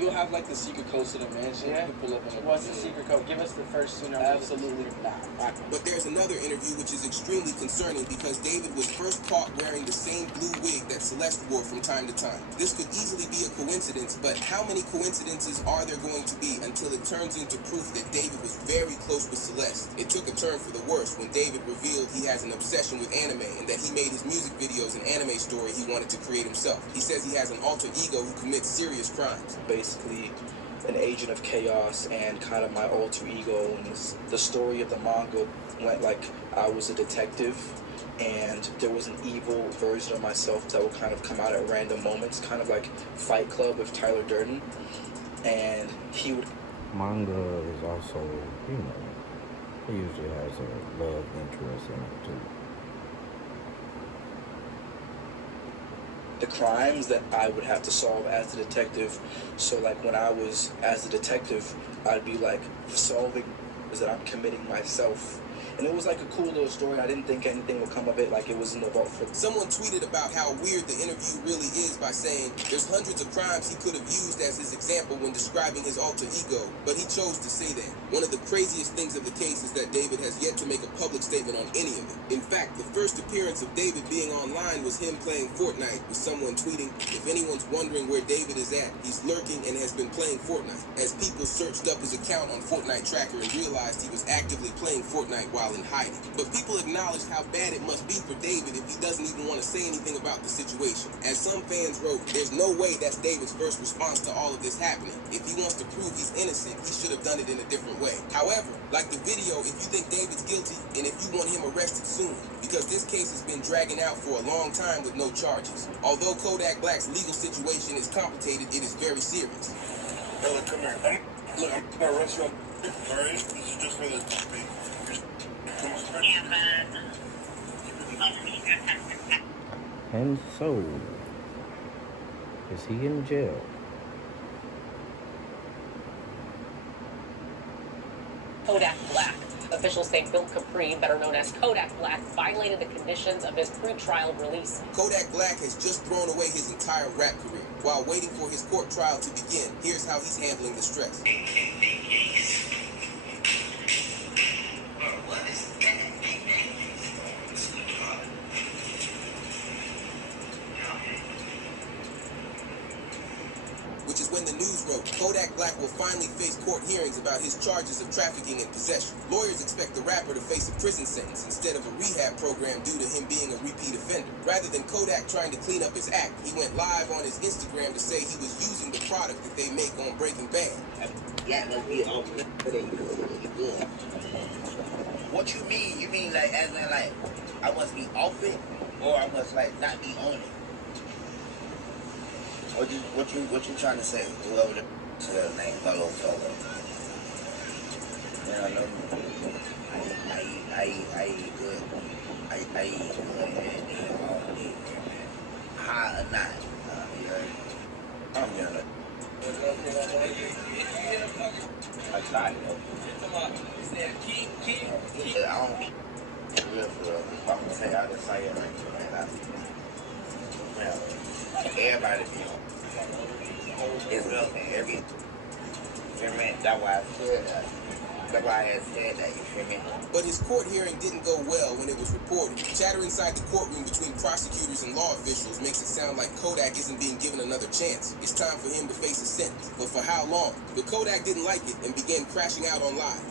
You'll have like the secret code to the mansion. Yeah. You can pull up in a What's the secret code? Give us the first 2 numbers. Absolutely not. But there's another interview which is extremely concerning because David was first caught wearing the same blue wig that Celeste wore from time to time. This could easily be a coincidence, but how many coincidences are there going to be until it turns into proof that David was very close with Celeste? It took a turn for the worse when David revealed he has an obsession with anime and that he made his music videos an anime story he wanted to create himself. He says he has an alter ego who commits serious crimes. Basically an agent of chaos and kind of my alter ego, and the story of the manga went like I was a detective and there was an evil version of myself that would kind of come out at random moments, kind of like Fight Club with Tyler Durden, and he would... Manga is also, you know, it usually has a love interest in it too. The crimes that I would have to solve as a detective. So like when I was as a detective, I'd be like solving that I'm committing myself. And it was like a cool little story. I didn't think anything would come of it, like it was in the vault for... Someone tweeted about how weird the interview really is by saying there's hundreds of crimes he could have used as his example when describing his alter ego, but he chose to say that. One of the craziest things of the case is that David has yet to make a public statement on any of it. In fact, the first appearance of David being online was him playing Fortnite, with someone tweeting, "If anyone's wondering where David is at, he's lurking and has been playing Fortnite," as people searched up his account on Fortnite Tracker and realized he was actively playing Fortnite while in hiding. But people acknowledged how bad it must be for David if he doesn't even want to say anything about the situation. As some fans wrote, there's no way that's David's first response to all of this happening. If he wants to prove he's innocent, he should have done it in a different way. However, like the video, if you think David's guilty and if you want him arrested soon, because this case has been dragging out for a long time with no charges. Although Kodak Black's legal situation is complicated, it is very serious. Brother, come here. Look, I'm gonna arrest you. Alright, this is just for the... And so, is he in jail? Kodak Black. Officials say Bill Capri, better known as Kodak Black, violated the conditions of his pre-trial release. Kodak Black has just thrown away his entire rap career. While waiting for his court trial to begin, here's how he's handling the stress. Which is when the news wrote, Kodak Black will finally face court hearings about his charges of trafficking and possession. Lawyers expect the rapper to face a prison sentence instead of a rehab program due to him being a repeat offender. Rather than Kodak trying to clean up his act, he went live on his Instagram to say he was using the product that they make on Breaking Bad. What you mean? You mean like as in like I must be off it, or I must like not be on it? What you trying to say? Whoever the name fellow. Man, I know I eat good. I eat good and high or not. You heard? I'm gonna. I tried it. I don't. I'm gonna say I just say it like that. Everybody be on. It's real, man. That's why I said that. That's why I had said that, you feel me? But his court hearing didn't go well when it was reported. Chatter inside the courtroom between prosecutors and law officials makes it sound like Kodak isn't being given another chance. It's time for him to face a sentence. But for how long? But Kodak didn't like it and began crashing out on live.